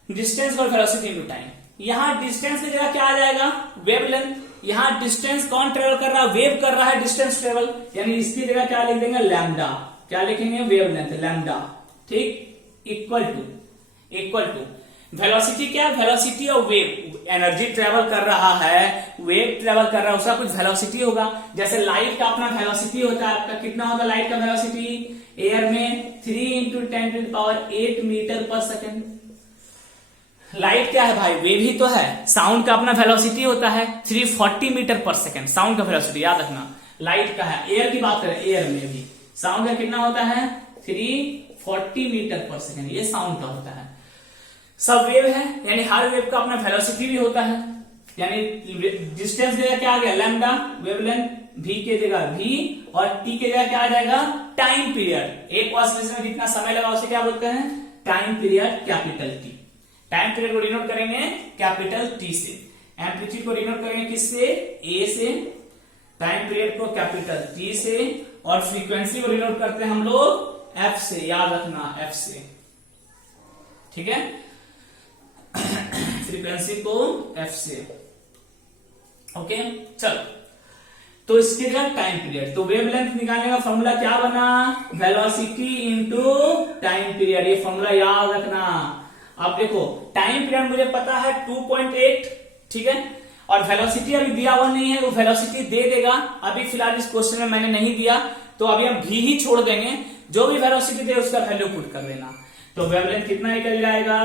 डिस्टेंस और वेलोसिटी इनटू टाइम, यहां डिस्टेंस की जगह क्या आ जाएगा? वेवलेंथ। यहां डिस्टेंस कौन ट्रेवल कर रहा है? वेव कर रहा है डिस्टेंस ट्रेवल, यानी इसकी जगह क्या लिख देंगे? लैम्डा। क्या लिखेंगे? Wavelength, lambda. ठीक, इक्वल टू वेलोसिटी। क्या? Velocity of wave, energy travel कर रहा है, वेव ट्रेवल कर रहा है, उसका कुछ वेलोसिटी होगा। जैसे लाइट का अपना वेलोसिटी होता है, आपका कितना होगा लाइट का वेलोसिटी? एयर में 3 × 10⁸ मीटर पर सेकेंड। लाइट क्या है भाई? वेव ही तो है। साउंड का अपना वेलोसिटी होता है 340 मीटर पर सेकेंड, साउंड का वेलोसिटी याद रखना। लाइट का है, एयर की बात करें, एयर में भी साउंड का कितना होता है? 340 मीटर पर सेकेंड, ये साउंड का होता है। सब वेव है, यानी हर वेव का अपना वेलोसिटी भी होता है, यानी डिस्टेंस की जगह क्या आ गया? लैम्डा। वेवलेंथ v के जगह v, और t के जगह क्या आ जाएगा? Time period. एक ऑसिलेशन में जितना समय लगा उसे क्या बोलते हैं? Time period, capital T. Time period को डिनोट करेंगे कैपिटल टी से, एम्पलीट्यूड को डिनोट करेंगे किससे? a से, टाइम पीरियड को कैपिटल टी से, और फ्रीक्वेंसी को डिनोट करते हैं हम लोग f से, याद रखना f से। ठीक है, फ्रीक्वेंसी को f से। ओके चलो, तो इसके जगह टाइम पीरियड, तो वेवलेंथ निकालने का फॉर्मूला क्या बना? वेलोसिटी इनटू टाइम पीरियड, ये फॉर्मूला याद रखना। अब देखो टाइम पीरियड मुझे पता है 2.8, ठीक है, और वेलोसिटी अभी दिया हुआ नहीं है, वो वेलोसिटी दे देगा। अभी फिलहाल इस क्वेश्चन में मैंने नहीं दिया, तो अभी हम भी ही छोड़ देंगे, जो भी वेलोसिटी दे उसका वैल्यू पुट कर देना। तो वेवलेंथ कितना निकल जाएगा?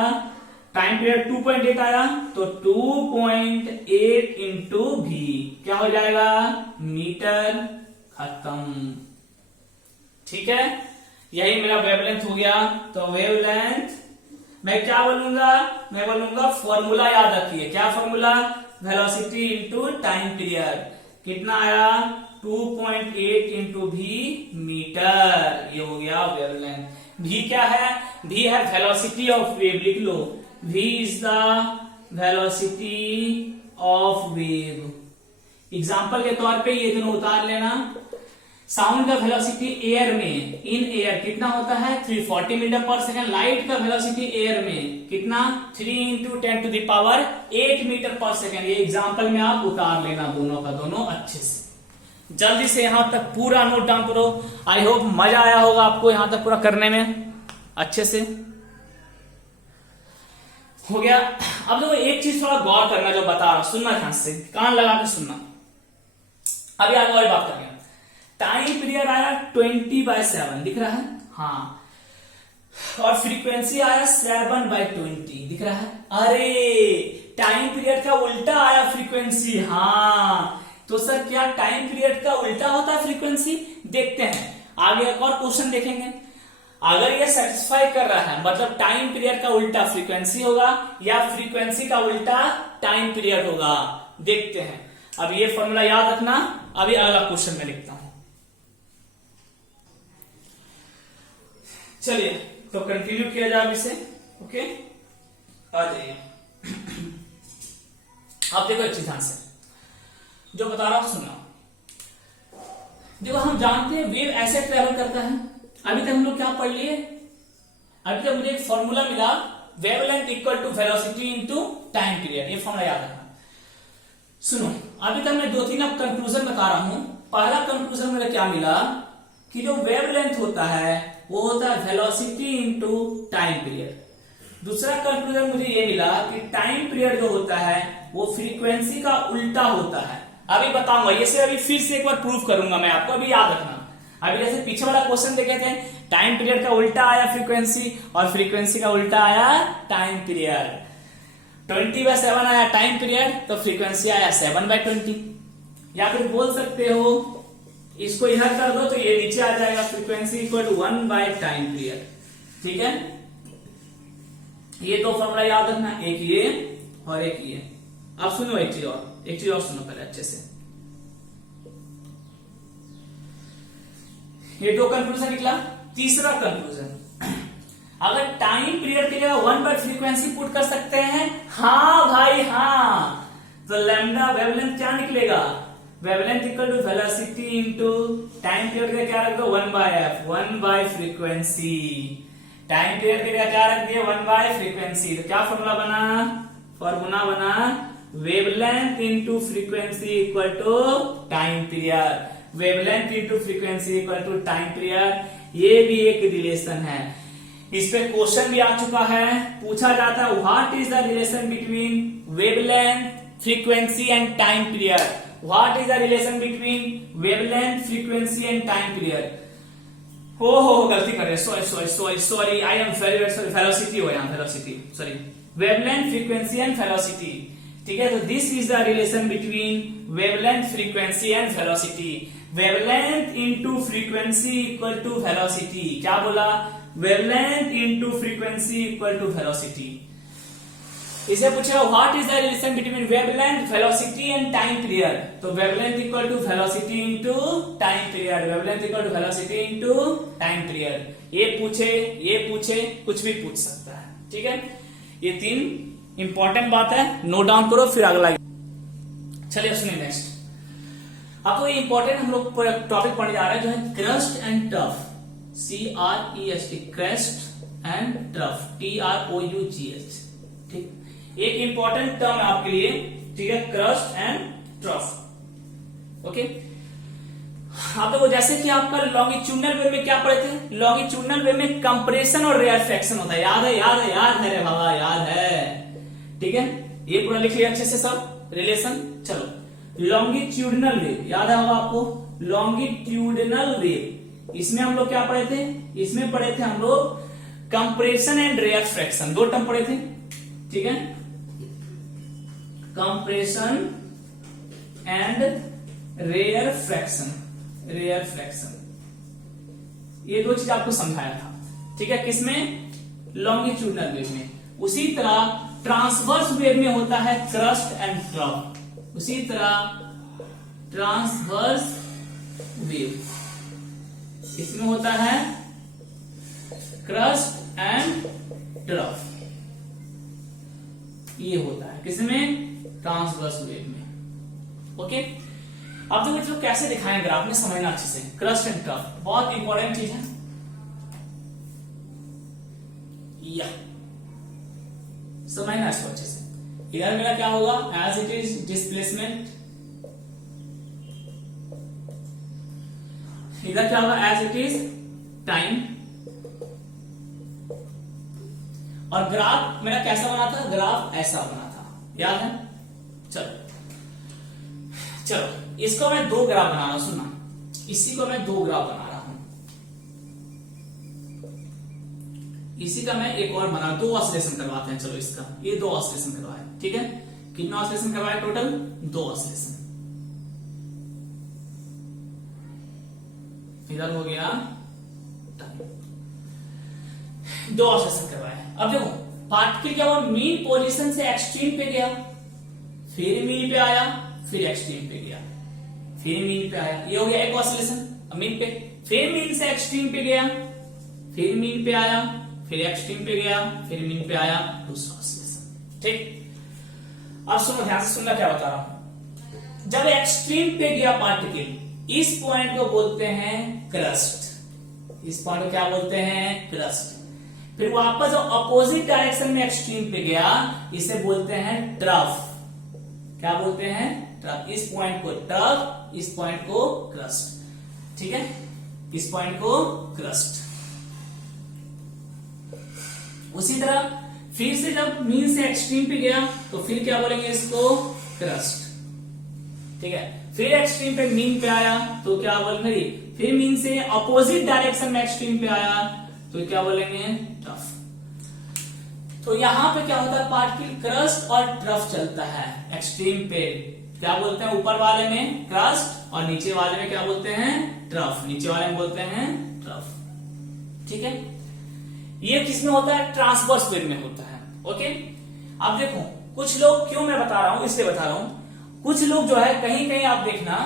टाइम पीरियड 2.8 आया, तो 2.8 इंटू भी क्या हो जाएगा? मीटर। खत्म। ठीक है, यही मेरा वेवलेंथ हो गया। तो वेवलेंथ मैं क्या बोलूंगा? मैं बोलूंगा फॉर्मूला याद रखिए। क्या formula? Velocity into time period. कितना आया? 2.8 इंटू भी मीटर, ये हो गया वेवलेंथ। भी क्या है? भी है वेलोसिटी ऑफ वेव, लिख लो, v is the velocity of wave। Example के तौर पे ये दोनों उतार लेना। साउंड का वेलोसिटी एयर में, इन एयर कितना होता है? 340 मीटर पर सेकेंड। लाइट का वेलोसिटी एयर में कितना? 3 × 10⁸ मीटर पर सेकेंड। ये एग्जाम्पल में आप उतार लेना दोनों का दोनों अच्छे से। जल्दी से यहां तक पूरा नोट डाउन करो। आई होप मजा आया होगा आपको यहां तक पूरा करने में अच्छे से। हो गया। अब देखो एक चीज थोड़ा गौर करना जो बता रहा हूं, सुनना ध्यान से, कान लगा के सुनना। अभी आगे और बात करेंगे। टाइम पीरियड आया 20/7, दिख रहा है? हाँ, और फ्रीक्वेंसी आया 7/20, दिख रहा है? अरे टाइम पीरियड का उल्टा आया फ्रीक्वेंसी। हाँ, तो सर क्या टाइम पीरियड का उल्टा होता है फ्रीक्वेंसी? देखते हैं, आगे एक और क्वेश्चन देखेंगे। अगर ये सेटिस्फाई कर रहा है, मतलब टाइम पीरियड का उल्टा फ्रीक्वेंसी होगा या फ्रीक्वेंसी का उल्टा टाइम पीरियड होगा, देखते हैं। अब ये फॉर्मूला याद रखना। अभी अगला क्वेश्चन में लिखता हूं। चलिए तो कंटिन्यू किया जाए इसे। ओके, आ जाइए। आप देखो अच्छी ध्यान से, जो बता रहा हूं सुनना। देखो हम जानते हैं वेव ऐसे ट्रेवल करता है। अभी तक हम लोग क्या पढ़ लिए? अभी तक मुझे एक फॉर्मूला मिला, wavelength equal to velocity into time period. ये फॉर्मूला याद रखना। सुनो, अभी तक मैं 2-3 अब कंक्लूजन बता रहा हूं। पहला कंक्लूजन मेरा क्या मिला कि जो वेवलेंथ होता है वो होता है वेलोसिटी इंटू टाइम पीरियड। दूसरा कंक्लूजन मुझे ये मिला कि टाइम पीरियड जो होता है वो फ्रीक्वेंसी का उल्टा होता है। अभी बताऊंगा, ये से अभी फिर से एक बार प्रूफ करूंगा मैं आपको, अभी याद रखना। अभी जैसे पीछे वाला क्वेश्चन देखे थे, टाइम पीरियड का उल्टा आया फ्रीक्वेंसी और फ्रीक्वेंसी का उल्टा आया टाइम पीरियड। 20/7 आया टाइम पीरियड तो फ्रीक्वेंसी आया 7/20। या फिर बोल सकते हो इसको इधर कर दो तो ये नीचे आ जाएगा, frequency equal to 1 time period. ठीक है, ये दो फॉर्मूला याद रखना, एक ये और एक ये। अब सुनो एक चीज और सुनो पहले अच्छे से। ये दो कंक्लूजन निकला। तीसरा कंक्लूजन, अगर टाइम पीरियड के लिए 1 फ्रीक्वेंसी पुट कर सकते हैं, हाँ भाई हाँ, तो लैम्डा वेवलेंथ क्या निकलेगा, wavelength equal to velocity into time period का क्या रख दो 1/f, 1 फ्रीक्वेंसी। टाइम पीरियड के लिए क्या रख दिया 1 फ्रीक्वेंसी, तो क्या फॉर्मूला बना wavelength into frequency equal to time period. Wavelength into frequency equal to time period, ये भी एक रिलेशन है। इस पे क्वेश्चन भी आ चुका है, पूछा जाता है what is the relation between wavelength, frequency and time period. What is the relation between wavelength, frequency and time period. हो गलती कर रहे, sorry, I am very sorry, velocity हो यहाँ, velocity sorry, wavelength, frequency and velocity. ठीक है, तो this is the relation between wavelength, frequency and velocity. Wavelength into frequency equal to velocity. क्या बोला, wavelength into frequency equal to velocity. इसे पूछेगा what is the relation between wavelength, velocity and time period, तो wavelength equal to velocity into time period, wavelength equal to velocity into time period. ये पूछे कुछ भी पूछ सकता है। ठीक है, ये 3 इंपॉर्टेंट बात है, नोट डाउन करो फिर अगला। चलिए सुनिए नेक्स्ट। आपको ये इंपॉर्टेंट हम लोग टॉपिक पढ़ने जा रहे हैं जो है crust and trough, CREST, crust and trough, TROUGH। ठीक, एक इंपॉर्टेंट टर्म है आपके लिए, ठीक है, क्रस्ट एंड ट्रफ। ओके, आप देखो जैसे कि आपका लॉन्गिट्यूडनल वेव में क्या पढ़े थे, लॉन्गिट्यूडनल वेव में कंप्रेशन और रेयरफेक्शन होता है। याद है रे बाबा, याद है। ठीक है, ये पूरा लिख लिया अच्छे से सब रिलेशन। चलो, लॉन्गिट्यूडनल वेव याद है होगा आपको, लॉन्गिट्यूडनल वेव, इसमें हम लोग क्या पढ़े थे, इसमें पढ़े थे हम लोग कंप्रेशन एंड रेयरफेक्शन, 2 टर्म पढ़े थे। ठीक है, कंप्रेशन एंड रेयरफेक्शन, ये 2 चीज आपको समझाया था। ठीक है, किसमें, लॉन्गिट्यूडनल वेव में। उसी तरह ट्रांसवर्स वेव में होता है क्रस्ट एंड ट्रफ। उसी तरह ट्रांसवर्स वेव, इसमें होता है क्रस्ट एंड ट्रफ, ये होता है किसमें, ट्रांसवर्स वेव में। ओके, अब देखो जो कैसे दिखाएं ग्राफ में, समझना अच्छे से। क्रस्ट एंड ट्रफ बहुत इंपॉर्टेंट चीज है, या समझना इसको अच्छे से। इधर मेरा क्या होगा, एज इट इज डिस्प्लेसमेंट, इधर क्या होगा, एज इट इज टाइम, और ग्राफ मेरा कैसा बना था, ग्राफ ऐसा बना था, याद है। चलो इसको मैं 2 ग्राफ बना रहा हूं, सुनना, इसी को मैं 2 ग्राफ बना रहा हूं, इसी का मैं एक और बना, 2 ऑसिलेशन करवाते हैं। चलो इसका, ये 2 ऑसिलेशन करवाए। ठीक है, कितना ऑसिलेशन करवाए टोटल, 2 ऑसिलेशन। इधर हो गया 2 ऑसिलेशन करवाए। अब देखो पार्टिकल क्या हुआ, मीन पोजीशन से एक्सट्रीम पे गया, फिर मीन पे आया, फिर एक्सट्रीम पे गया, फिर मीन पे आया, ये हो गया एक ऑसिलेशन मीन पे। फिर मीन से एक्सट्रीम पे गया, फिर मीन पे आया, फिर एक्सट्रीम पे गया, फिर मीन पे आया, दूसरा ऑसिलेशन। ठीक, अब सुनो ध्यान से सुनना क्या बता रहा हूं। जब एक्सट्रीम पे गया पार्टिकल, इस पॉइंट को बोलते हैं क्रस्ट, इस पॉइंट को क्या बोलते हैं, क्रस्ट। फिर वापस अपोजिट डायरेक्शन में एक्सट्रीम पे गया, इसे बोलते हैं ट्रफ। क्या बोलते हैं, ट्रफ। इस पॉइंट को ट्रफ, इस पॉइंट को क्रस्ट। ठीक है, इस पॉइंट को क्रस्ट। उसी तरह फिर से जब मीन से एक्सट्रीम पे गया तो फिर क्या बोलेंगे इसको, क्रस्ट। ठीक है, फिर एक्सट्रीम पे मीन पे आया तो क्या बोलेंगे, फिर मीन से अपोजिट डायरेक्शन में एक्सट्रीम पे आया तो क्या बोलेंगे, ट्रफ। तो यहां पे क्या होता है, पार्टिकल क्रस्ट और ट्रफ चलता है एक्सट्रीम पे। क्या बोलते हैं, ऊपर वाले में क्रस्ट और नीचे वाले में क्या बोलते हैं, ट्रफ। नीचे वाले में बोलते हैं ट्रफ। ठीक है, ये किस में होता है, ट्रांसवर्स वेव में होता है। ओके, अब देखो कुछ लोग, क्यों मैं बता रहा हूं, इसलिए बता रहा हूं, कुछ लोग जो है कहीं कहीं आप देखना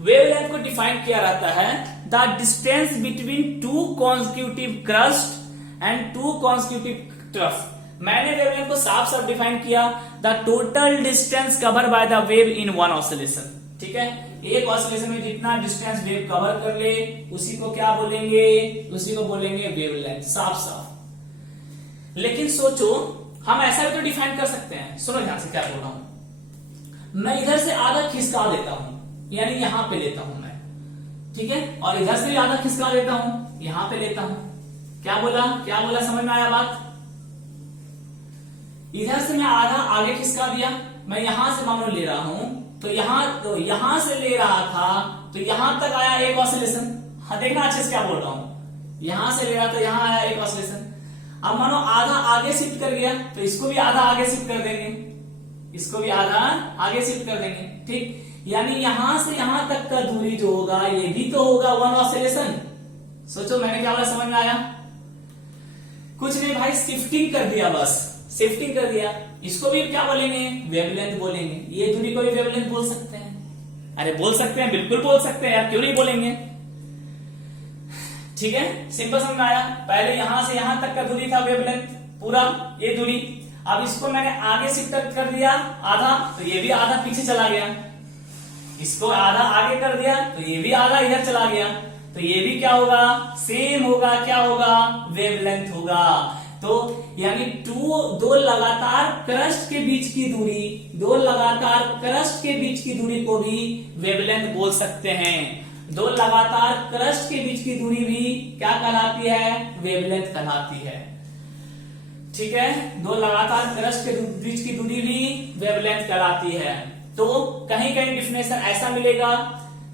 वेवलेंथ को डिफाइन किया रहता है the distance between two consecutive crust and to consecutive trough. मैंने वेवलेंथ को साफ साफ डिफाइन किया, the total distance cover by the wave in one oscillation. ठीक है, एक ऑसिलेशन में जितना डिस्टेंस वेव कवर कर ले उसी को क्या बोलेंगे, उसी को बोलेंगे वेवलेंथ, साफ साफ। लेकिन सोचो हम ऐसा भी तो डिफाइन कर सकते हैं, सुनो ध्यान से क्या बोल रहा हूं। मैं इधर से आधा खिसका देता हूं, यानी यहां पे लेता हूं मैं, ठीक है, और इधर से भी आधा खिसका देता हूं, यहां पे लेता हूं। क्या बोला, क्या बोला, समझ में आया बात। इधर से मैं आधा आगे खिसका दिया, मैं यहां से मानो ले रहा हूं तो यहां से ले रहा था तो यहां तक आया एक ऑसिलेशन। हाँ देखना अच्छे से क्या बोल रहा हूं, यहां से ले रहा तो यहां आया एक ऑसिलेशन। अब मानो आधा आगे शिफ्ट कर गया तो इसको भी आधा आगे शिफ्ट कर देंगे, इसको भी आधा आगे शिफ्ट कर देंगे। ठीक, यानी यहां से यहां तक का दूरी जो होगा ये भी तो होगा वन ऑसिलेशन। सोचो मैंने क्या बोला, समझ में आया। कुछ नहीं भाई, शिफ्टिंग कर दिया, बस शिफ्टिंग कर दिया। इसको भी क्या बोलेंगे, वेवलेंथ बोलेंगे। ये दूरी को भी वेवलेंथ बोल सकते हैं। अरे बोल सकते हैं, बिल्कुल बोल सकते हैं यार, क्यों नहीं बोलेंगे। ठीक है, सिंपल समझ में आया। पहले यहां से यहां तक का दूरी था वेवलेंथ, पूरा ये दूरी। अब इसको मैंने आगे शिफ्ट कर दिया आधा, तो ये भी आधा पीछे चला गया। इसको आधा आगे कर दिया तो ये भी आधा इधर चला गया, तो ये भी क्या होगा, सेम होगा, क्या होगा, वेवलेंथ होगा। तो यानी दो लगातार क्रस्ट के बीच की दूरी, दो लगातार क्रस्ट के बीच की दूरी को भी वेवलेंथ बोल सकते हैं। दो लगातार क्रस्ट के बीच की दूरी भी क्या कहलाती है, वेवलेंथ कहलाती है। ठीक है, दो लगातार क्रस्ट के बीच की दूरी भी वेवलेंथ कहलाती है। तो कहीं कहीं डिफिनेशन ऐसा मिलेगा,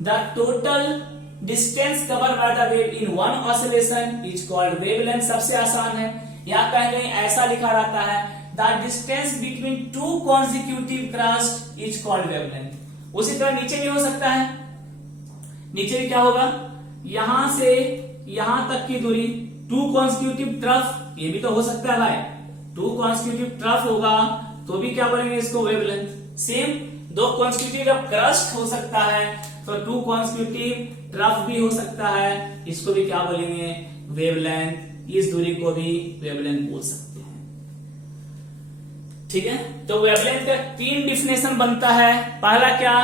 the total distance cover by the wave in one oscillation is called wavelength, सबसे आसान है। या कहीं कहीं ऐसा लिखा रहता है, the distance between two consecutive crust is called wavelength. उसी तरह नीचे भी हो सकता है, नीचे भी क्या होगा, यहां से यहां तक की दूरी टू कॉन्सिक्यूटिव ट्रफ, ये भी तो हो सकता है भाई, टू कॉन्सिक्यूटिव ट्रफ होगा तो भी क्या बोलेंगे इसको, वेवलेंथ। सेम दो कॉन्सिक्यूटिव क्रस्ट हो सकता है तो टू कॉन्सिक्यूटिव ट्रफ भी हो सकता है, इसको भी क्या बोलेंगे, वेवलेंथ। इस दूरी को भी वेवलेंथ बोल सकते हैं। ठीक है, तो वेवलेंथ का 3 डिफिनेशन बनता है। पहला क्या,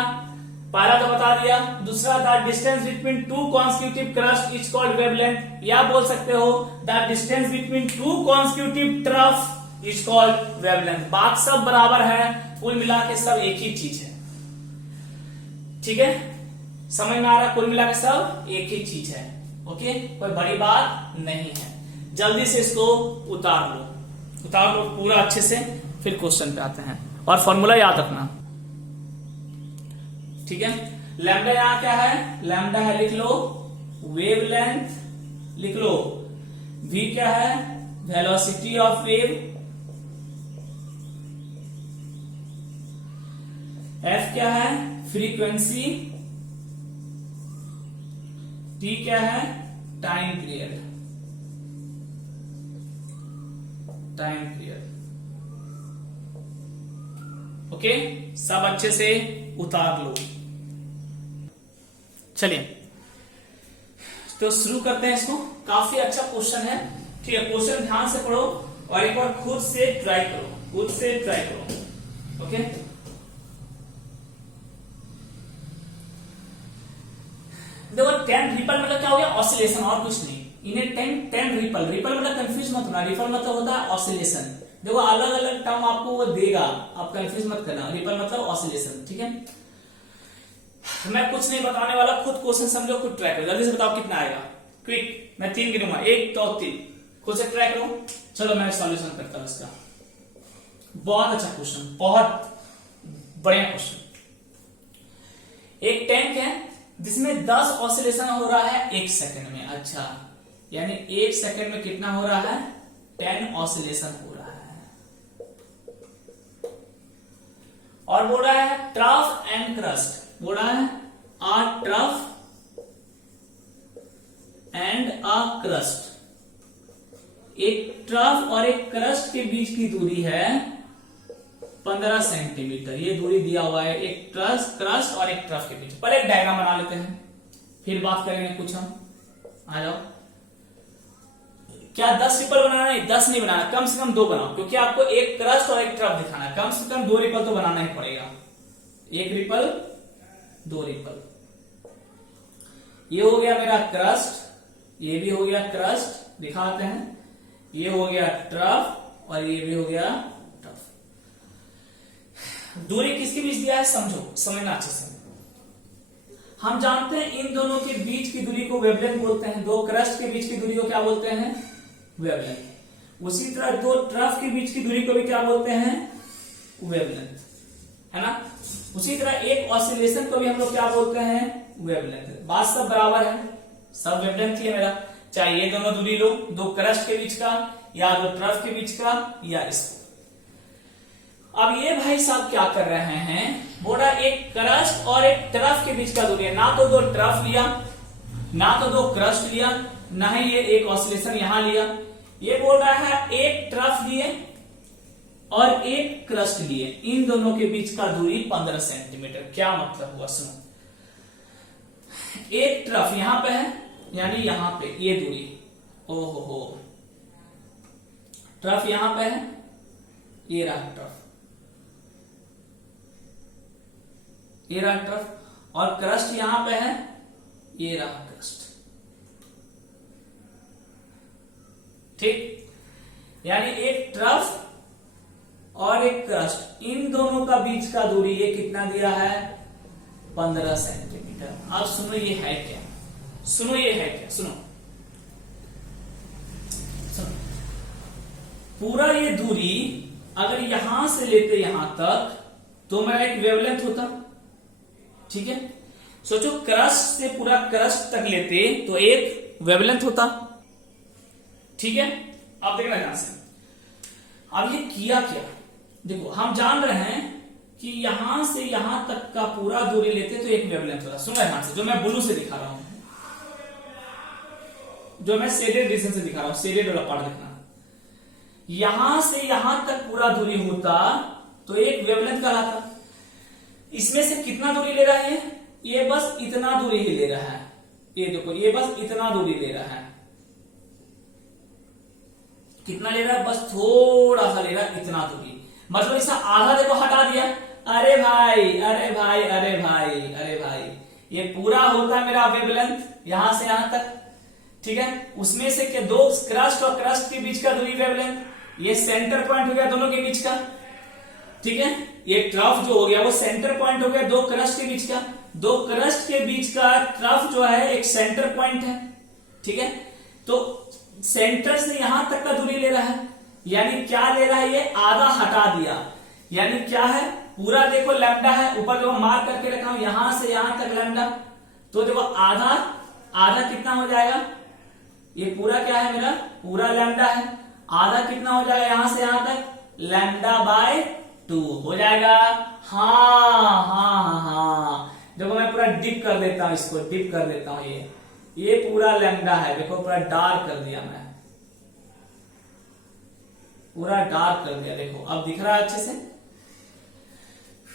पहला तो बता दिया। दूसरा, the distance between two consecutive crust is called wavelength, या बोल सकते हो the distance between two consecutive trough is called wavelength. बात सब बराबर है, कुल मिला के सब एक ही चीज है। ठीक है, समझ में आ रहा, कुल मिला के सब एक ही चीज है। ओके, कोई बड़ी बात नहीं है। जल्दी से इसको उतार लो पूरा अच्छे से, फिर क्वेश्चन पे आते हैं। और फॉर्मूला याद रखना, ठीक है। लैम्डा यहां क्या है, लैम्डा है, लिख लो वेवलेंथ, लिख लो v क्या है, वेलोसिटी ऑफ वेव, f क्या है, फ्रीक्वेंसी, t क्या है, time period, time period. Okay, सब अच्छे से उतार लो। चलिए तो शुरू करते हैं इसको। काफी अच्छा क्वेश्चन है, ठीक है। क्वेश्चन ध्यान से पढ़ो और एक बार खुद से ट्राई करो, ओके। देखो 10 रिपल मतलब क्या हो गया, ऑसिलेशन, और कुछ नहीं। इन्हें 10 रिपल मतलब कंफ्यूज मत होना, रिपल मतलब होता है ऑसिलेशन। देखो अलग अलग टर्म आपको वो देगा, आप कंफ्यूज मत करना। रिपल मतलब ऑसिलेशन, ठीक है। मैं कुछ नहीं बताने वाला, खुद क्वेश्चन समझो, खुद ट्राई करो। जल्दी से बताओ कितना आएगा, क्विक। मैं 3 गिनूंगा, 1 2 3, खुद से ट्राई करो। चलो मैं सॉल्यूशन करता हूं इसका। बहुत अच्छा क्वेश्चन, बहुत बढ़िया क्वेश्चन। एक टैंक है जिसमें 10 ऑसिलेशन हो रहा है 1 सेकंड में। अच्छा, यानी 1 सेकंड में कितना हो रहा है? 10 ऑसिलेशन हो रहा है। और बोल रहा है ट्रफ एंड क्रस्ट, बोल रहा है आ ट्रफ एंड अ क्रस्ट। एक ट्रफ और एक क्रस्ट के बीच की दूरी है 15 सेंटीमीटर। ये दूरी दिया हुआ है एक क्रस्ट और एक ट्रफ के बीच। पहले एक डायग्राम बना लेते हैं, फिर बात करेंगे कुछ हम। आ जाओ। क्या 10 रिपल बनाना है? 10 नहीं बनाना, कम से कम 2 बनाओ, क्योंकि आपको एक क्रस्ट और एक ट्रफ दिखाना है। कम से कम 2 रिपल तो बनाना ही पड़ेगा। 1 रिपल, 2 रिपल। ये हो गया मेरा क्रस्ट, ये भी हो गया क्रस्ट, दिखाते हैं। ये हो गया ट्रफ और ये भी हो गया ट्रफ। दूरी किसके बीच दिया है समझो, समझना अच्छे से। हम जानते हैं इन दोनों के बीच की दूरी को वेवलेंथ बोलते हैं। 2 क्रस्ट के बीच की दूरी को क्या बोलते हैं? वेवलेंथ। उसी तरह 2 ट्रफ के बीच की दूरी को भी क्या बोलते हैं? वेवलेंथ, है ना। उसी तरह एक ऑसिलेशन को भी हम लोग क्या बोलते हैं? वेवलेंथ। बात सब बराबर है, सब वेवलेंथ ही है मेरा। चाहे ये दोनों दूरी लो, 2 क्रस्ट के बीच का या 2 ट्रफ के बीच का या इसको। अब ये भाई साहब क्या कर रहे हैं? बोला एक क्रस्ट और एक ट्रफ के बीच का दूरी है। ना तो 2 ट्रफ लिया, ना तो 2 क्रस्ट लिया, ना ही ये एक ऑसिलेशन यहां लिया। ये बोल रहा है एक ट्रफ लिए और एक क्रस्ट लिए, इन दोनों के बीच का दूरी 15 सेंटीमीटर। क्या मतलब हुआ सुनो। एक ट्रफ यहां पे है, यानी यहां पे ये दूरी, ओहो हो, ट्रफ यहां पे है, ये रहा ट्रफ, ये रहा ट्रफ, और क्रस्ट यहां पे है, ये रहा क्रस्ट। ठीक, यानी एक ट्रफ और एक क्रस्ट, इन दोनों का बीच का दूरी ये कितना दिया है? 15 सेंटीमीटर। अब सुनो ये है क्या, सुनो ये है क्या, सुनो सुनो। पूरा ये दूरी अगर यहां से लेते यहां तक तो मेरा एक वेवलेंथ होता। ठीक है, सोचो क्रस्ट से पूरा क्रस्ट तक लेते तो एक वेवलेंथ होता। ठीक है, अब देखना ध्यान से। अब ये किया क्या, देखो हम जान रहे हैं कि यहां से यहां तक का पूरा दूरी लेते तो एक वेवलेंथ होता। सुनो ध्यान से, जो मैं ब्लू से दिखा रहा हूं, जो मैं शेडेड रीजन से दिखा रहा हूं, शेडेड वाला पार्ट देखना। यहां से यहां तक पूरा दूरी होता तो एक वेवलेंथ कहलाता। इसमें से कितना दूरी ले रहा है? ये बस इतना दूरी ही ले रहा है। ये देखो, ये बस इतना दूरी ले रहा है। कितना ले रहा है? बस थोड़ा सा ले रहा है, इतना दूरी। मतलब इसका आधा देखो हटा दिया। अरे भाई, अरे भाई, अरे भाई, अरे भाई, ये पूरा होता है मेरा वेवलेंथ यहां से यहां तक। ठीक है, उसमें से क्या 2 क्रस्ट और क्रस्ट के बीच का दूरी वेवलेंथ, ये सेंटर पॉइंट हो गया दोनों के बीच का। ठीक है, ये ट्रफ जो हो गया वो सेंटर पॉइंट हो गया 2 क्रस्ट के बीच का। 2 क्रस्ट के बीच का ट्रफ जो है एक सेंटर पॉइंट है। ठीक है, तो सेंटर से यहां तक का दूरी ले रहा है, यानी क्या ले रहा है? ये आधा हटा दिया, यानी क्या है? पूरा देखो लैम्डा है, ऊपर देखो मार्क करके रखा हूं, यहां से यहां तक लैम्डा। तो देखो आधा, आधा कितना हो जाएगा? ये पूरा क्या है मेरा? पूरा लैम्डा है। आधा कितना हो जाएगा यहां से यहां तक? लैम्डा बाय 2 हो जाएगा। हाँ हाँ हाँ, देखो मैं पूरा डिप कर देता हूं, इसको डिप कर देता हूं। ये पूरा लैम्डा है, देखो पूरा डार्क कर दिया मैं, पूरा डार्क कर दिया। देखो अब दिख रहा है अच्छे से।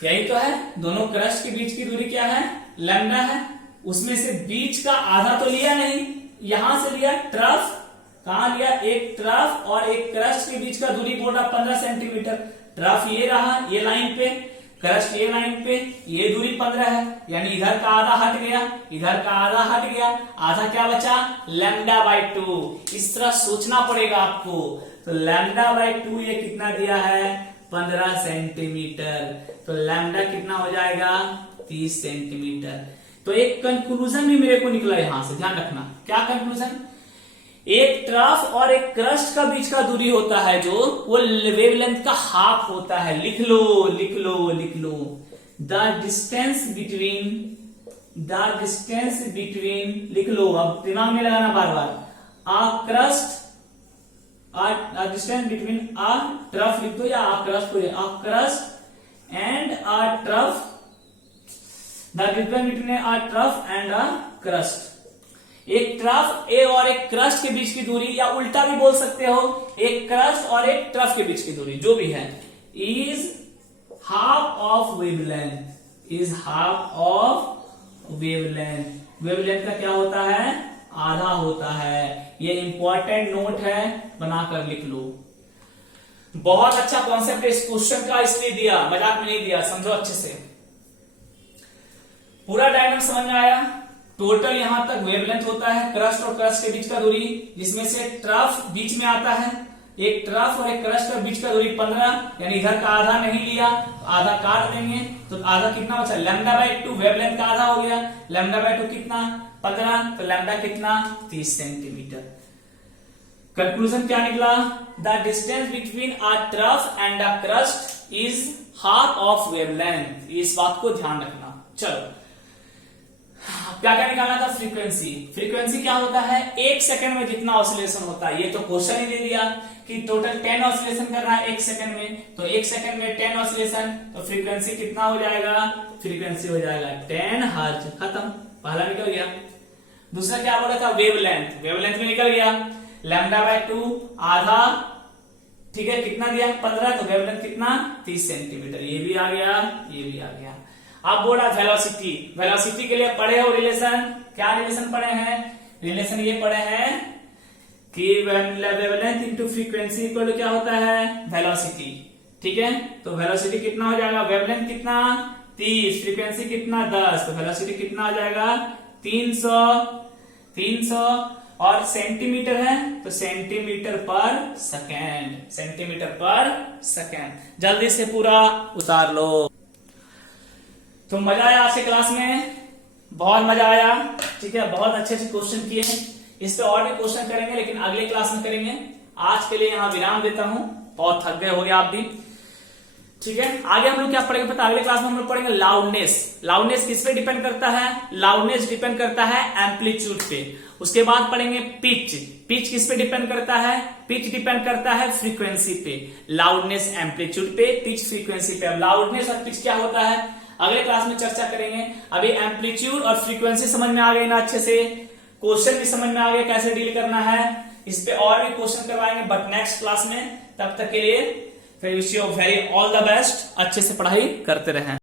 यही तो है, दोनों क्रस्ट के बीच की दूरी क्या है? लैम्डा है। उसमें से बीच का आधा तो लिया नहीं, यहां से लिया ट्रफ। कहां लिया? एक ट्रफ और एक क्रस्ट के बीच का दूरी बोल रहा 15 सेंटीमीटर। ट्रफ ये रहा, ये लाइन पे, क्रस्ट ये लाइन पे, ये दूरी 15 है, यानी इधर का आधा हट गया, इधर का आधा हट गया, आधा क्या बचा? Lambda by 2। इस तरह सोचना पड़ेगा आपको। तो लैम्डा बाय 2 ये कितना दिया है? 15 सेंटीमीटर। तो लैम्डा कितना हो जाएगा? 30 सेंटीमीटर। तो एक कंक्लूजन भी मेरे को निकला यहां से, ध्यान रखना। क्या कंक्लूजन? एक ट्रफ और एक क्रस्ट का बीच का दूरी होता है जो वो वेवलेंथ का हाफ होता है। लिख लो लिख लो लिख लो। द डिस्टेंस बिटवीन लिख लो, अब दिमाग में लगाना बार बार। डिस्टेंस बिटवीन अ ट्रफ लिख दो या a crest and a trough. The distance between a trough and a crest. एक ट्रफ ए और एक क्रस्ट के बीच की दूरी, या उल्टा भी बोल सकते हो, एक क्रस्ट और एक ट्रफ के बीच की दूरी जो भी है, is half of wavelength. Is half of wavelength. Wavelength का क्या होता है? आधा होता है। ये इंपॉर्टेंट नोट है, बनाकर लिख लो। बहुत अच्छा कॉन्सेप्ट इस क्वेश्चन का इसलिए दिया, मजाक में नहीं दिया, समझो अच्छे से। पूरा डायग्राम समझ में आया? टोटल यहां तक वेवलेंथ होता है क्रस्ट और क्रस्ट के बीच का दूरी, जिसमें से ट्रफ बीच में आता है। एक ट्रफ और एक क्रस्ट के बीच का दूरी 15, यानी इधर का आधा नहीं लिया, आधा काट देंगे तो आधा कितना बचा? λ/2। वेवलेंथ का आधा हो गया, λ/2 कितना? 15, तो लैम्डा कितना? 30 सेंटीमीटर। कंक्लूजन क्या निकला? The distance between a trough and a crust is half of wavelength. इस बात को ध्यान रखना। चलो क्या क्या निकालना था? फ्रीक्वेंसी। फ्रीक्वेंसी क्या होता है? एक सेकंड में जितना ऑसिलेशन होता है। ये तो क्वेश्चन ही दे दिया कि टोटल 10 ऑसिलेशन करना है एक सेकंड में, तो एक सेकंड में 10 ऑसिलेशन, तो फ्रीक्वेंसी कितना हो जाएगा? फ्रीक्वेंसी हो जाएगा 10 हर्ट्ज। खत्म, पहला निकल गया। दूसरा क्या बोला था? वेवलेंथ। वेवलेंथ में निकल गया λ/2 आधा, ठीक है, कितना दिया? 15, तो वेवलेंथ कितना? 30 सेंटीमीटर। ये भी आ गया, ये भी आ गया। अब बोला वेलोसिटी। वेलोसिटी के लिए पढ़े हो रिलेशन। क्या रिलेशन पढ़े हैं? रिलेशन ये पढ़े हैं कि वेवलेंथ इंटू फ्रीक्वेंसी इक्वल क्या होता है? वेलोसिटी। ठीक है, तो वेलोसिटी कितना हो जाएगा? वेवलेंथ कितना? 30, फ्रीक्वेंसी कितना? 10, तो वेलोसिटी कितना हो जाएगा? 300 और सेंटीमीटर है तो सेंटीमीटर पर सेकेंड। सेंटीमीटर पर सेकेंड। जल्दी से पूरा उतार लो। तो मजा आया आज के क्लास में? बहुत मजा आया, ठीक है। बहुत अच्छे अच्छे क्वेश्चन किए हैं। इस पे और भी क्वेश्चन करेंगे, लेकिन अगले क्लास में करेंगे। आज के लिए यहाँ विराम देता हूं, बहुत थक गए हो गए आप भी, ठीक है। आगे हम लोग क्या पढ़ेंगे पता? अगले क्लास में हम लोग पढ़ेंगे लाउडनेस। लाउडनेस किस पे डिपेंड करता है? लाउडनेस डिपेंड करता है एम्पलीट्यूड पे। उसके बाद पढ़ेंगे पिच। पिच किस पे डिपेंड करता है? पिच डिपेंड करता है फ्रीक्वेंसी पे। लाउडनेस एम्पलीट्यूड पे, पिच फ्रीक्वेंसी पे। अब लाउडनेस और पिच क्या होता है अगले क्लास में चर्चा करेंगे। अभी एम्पलीट्यूड और फ्रीक्वेंसी समझ में आ गई ना अच्छे से? क्वेश्चन भी समझ में आ गया कैसे डील करना है। इस पे और भी क्वेश्चन करवाएंगे बट नेक्स्ट क्लास में। तब तक के लिए फिर wish you very all the best. अच्छे से पढ़ाई करते रहें।